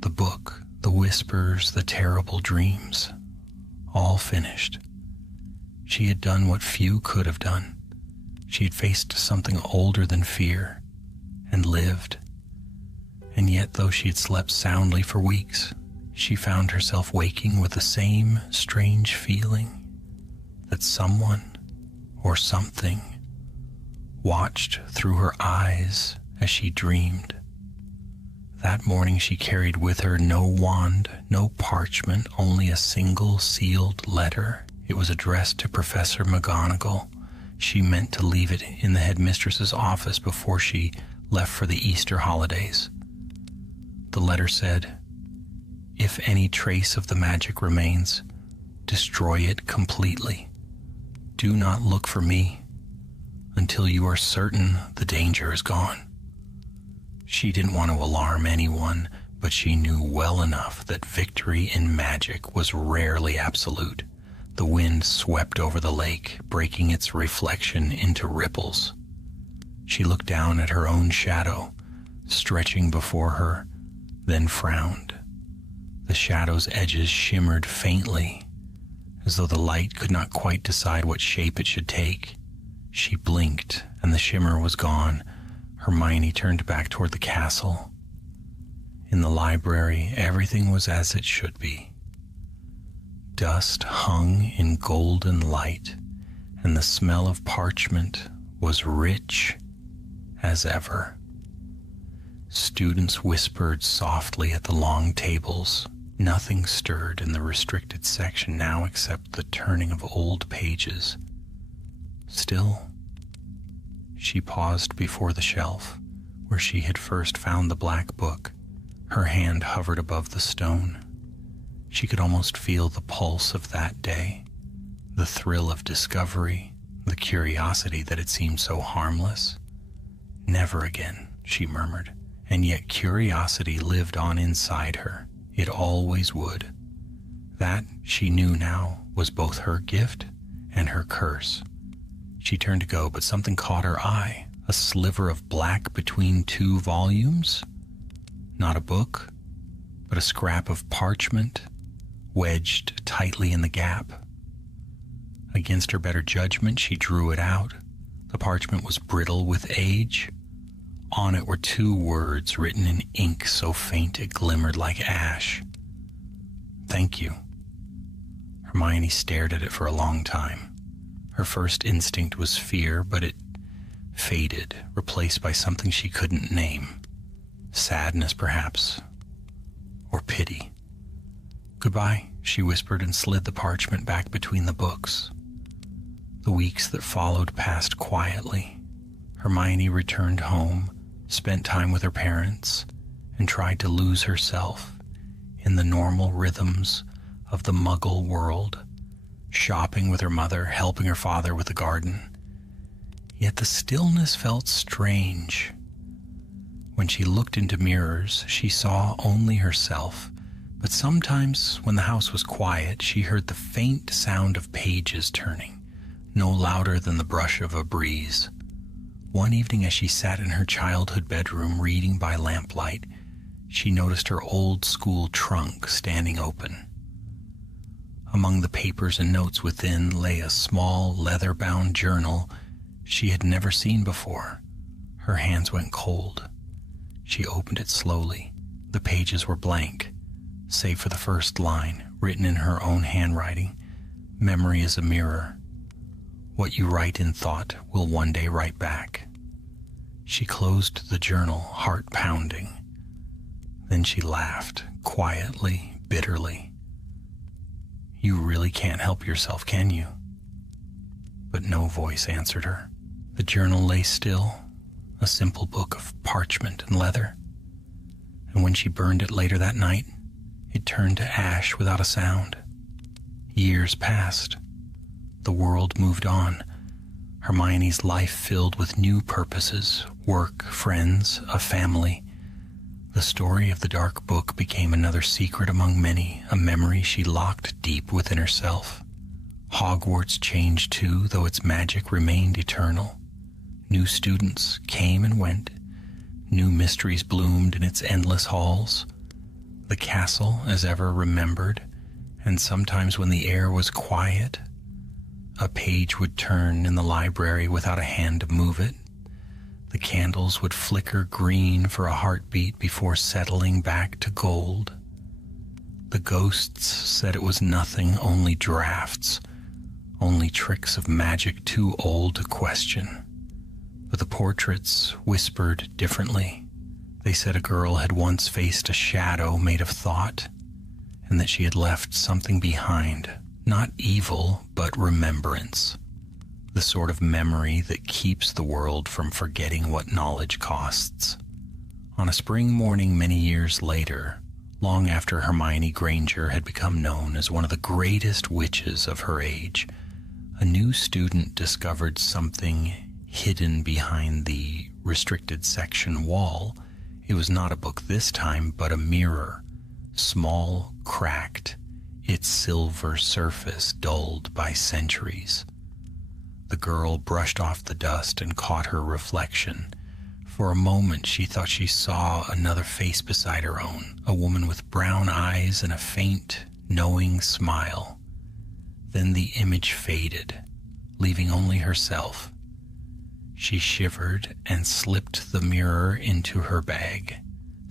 The book, the whispers, the terrible dreams, all finished. She had done what few could have done. She had faced something older than fear and lived. And yet, though she had slept soundly for weeks, she found herself waking with the same strange feeling that someone or something watched through her eyes as she dreamed. That morning she carried with her no wand, no parchment, only a single sealed letter. It was addressed to Professor McGonagall. She meant to leave it in the headmistress's office before she left for the Easter holidays. The letter said, "If any trace of the magic remains, destroy it completely. Do not look for me until you are certain the danger is gone." She didn't want to alarm anyone, but she knew well enough that victory in magic was rarely absolute. The wind swept over the lake, breaking its reflection into ripples. She looked down at her own shadow, stretching before her, then frowned. The shadow's edges shimmered faintly, as though the light could not quite decide what shape it should take. She blinked, and the shimmer was gone. Hermione turned back toward the castle. In the library, everything was as it should be. Dust hung in golden light, and the smell of parchment was rich as ever. Students whispered softly at the long tables. Nothing stirred in the restricted section now except the turning of old pages. Still, she paused before the shelf where she had first found the black book. Her hand hovered above the stone. She could almost feel the pulse of that day, the thrill of discovery, the curiosity that had seemed so harmless. Never again, she murmured, and yet curiosity lived on inside her. It always would. That, she knew now, was both her gift and her curse. She turned to go, but something caught her eye, a sliver of black between two volumes. Not a book, but a scrap of parchment, wedged tightly in the gap. Against her better judgment, she drew it out. The parchment was brittle with age. On it were two words written in ink so faint it glimmered like ash. "Thank you." Hermione stared at it for a long time. Her first instinct was fear, but it faded, replaced by something she couldn't name. Sadness, perhaps, or pity. "Goodbye," she whispered and slid the parchment back between the books. The weeks that followed passed quietly. Hermione returned home, spent time with her parents, and tried to lose herself in the normal rhythms of the Muggle world, shopping with her mother, helping her father with the garden. Yet the stillness felt strange. When she looked into mirrors, she saw only herself, but sometimes when the house was quiet, she heard the faint sound of pages turning, no louder than the brush of a breeze. One evening as she sat in her childhood bedroom reading by lamplight, she noticed her old school trunk standing open. Among the papers and notes within lay a small leather-bound journal she had never seen before. Her hands went cold. She opened it slowly. The pages were blank, save for the first line, written in her own handwriting. "Memory is a mirror. What you write in thought will one day write back." She closed the journal, heart pounding. Then she laughed, quietly, bitterly. "You really can't help yourself, can you?" But no voice answered her. The journal lay still, a simple book of parchment and leather. And when she burned it later that night, it turned to ash without a sound. Years passed. The world moved on. Hermione's life filled with new purposes, work, friends, a family. The story of the dark book became another secret among many, a memory she locked deep within herself. Hogwarts changed too, though its magic remained eternal. New students came and went. New mysteries bloomed in its endless halls. The castle, as ever, remembered, and sometimes when the air was quiet, a page would turn in the library without a hand to move it. The candles would flicker green for a heartbeat before settling back to gold. The ghosts said it was nothing, only drafts, only tricks of magic too old to question. But the portraits whispered differently. They said a girl had once faced a shadow made of thought, and that she had left something behind, not evil, but remembrance. The sort of memory that keeps the world from forgetting what knowledge costs. On a spring morning many years later, long after Hermione Granger had become known as one of the greatest witches of her age, a new student discovered something hidden behind the restricted section wall. It was not a book this time, but a mirror, small, cracked, its silver surface dulled by centuries. The girl brushed off the dust and caught her reflection. For a moment she thought she saw another face beside her own, a woman with brown eyes and a faint, knowing smile. Then the image faded, leaving only herself. She shivered and slipped the mirror into her bag,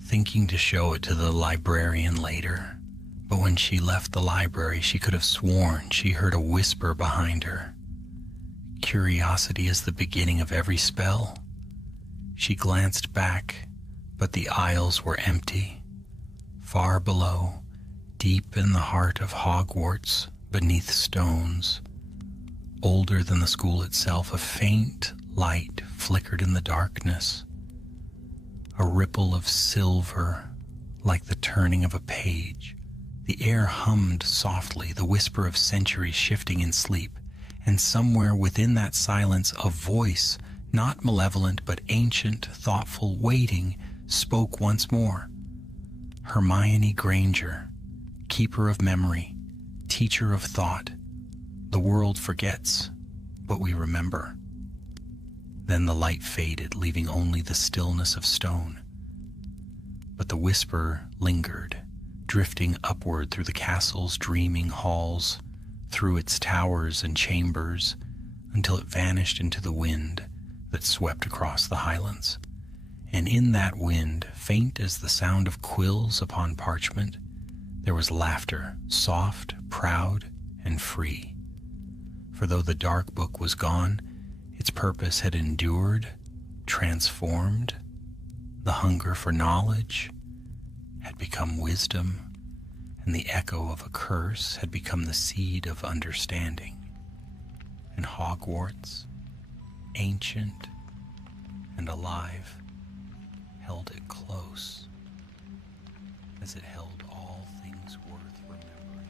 thinking to show it to the librarian later. But when she left the library, she could have sworn she heard a whisper behind her. Curiosity is the beginning of every spell. She glanced back, but the aisles were empty. Far below, deep in the heart of Hogwarts, beneath stones, older than the school itself, a faint light flickered in the darkness. A ripple of silver, like the turning of a page. The air hummed softly, the whisper of centuries shifting in sleep. And somewhere within that silence, a voice, not malevolent but ancient, thoughtful, waiting, spoke once more. Hermione Granger, keeper of memory, teacher of thought. The world forgets, but we remember. Then the light faded, leaving only the stillness of stone. But the whisper lingered, drifting upward through the castle's dreaming halls, through its towers and chambers, until it vanished into the wind that swept across the highlands. And in that wind, faint as the sound of quills upon parchment, there was laughter, soft, proud, and free. For though the dark book was gone, its purpose had endured, transformed. The hunger for knowledge had become wisdom, and the echo of a curse had become the seed of understanding. And Hogwarts, ancient and alive, held it close, as it held all things worth remembering.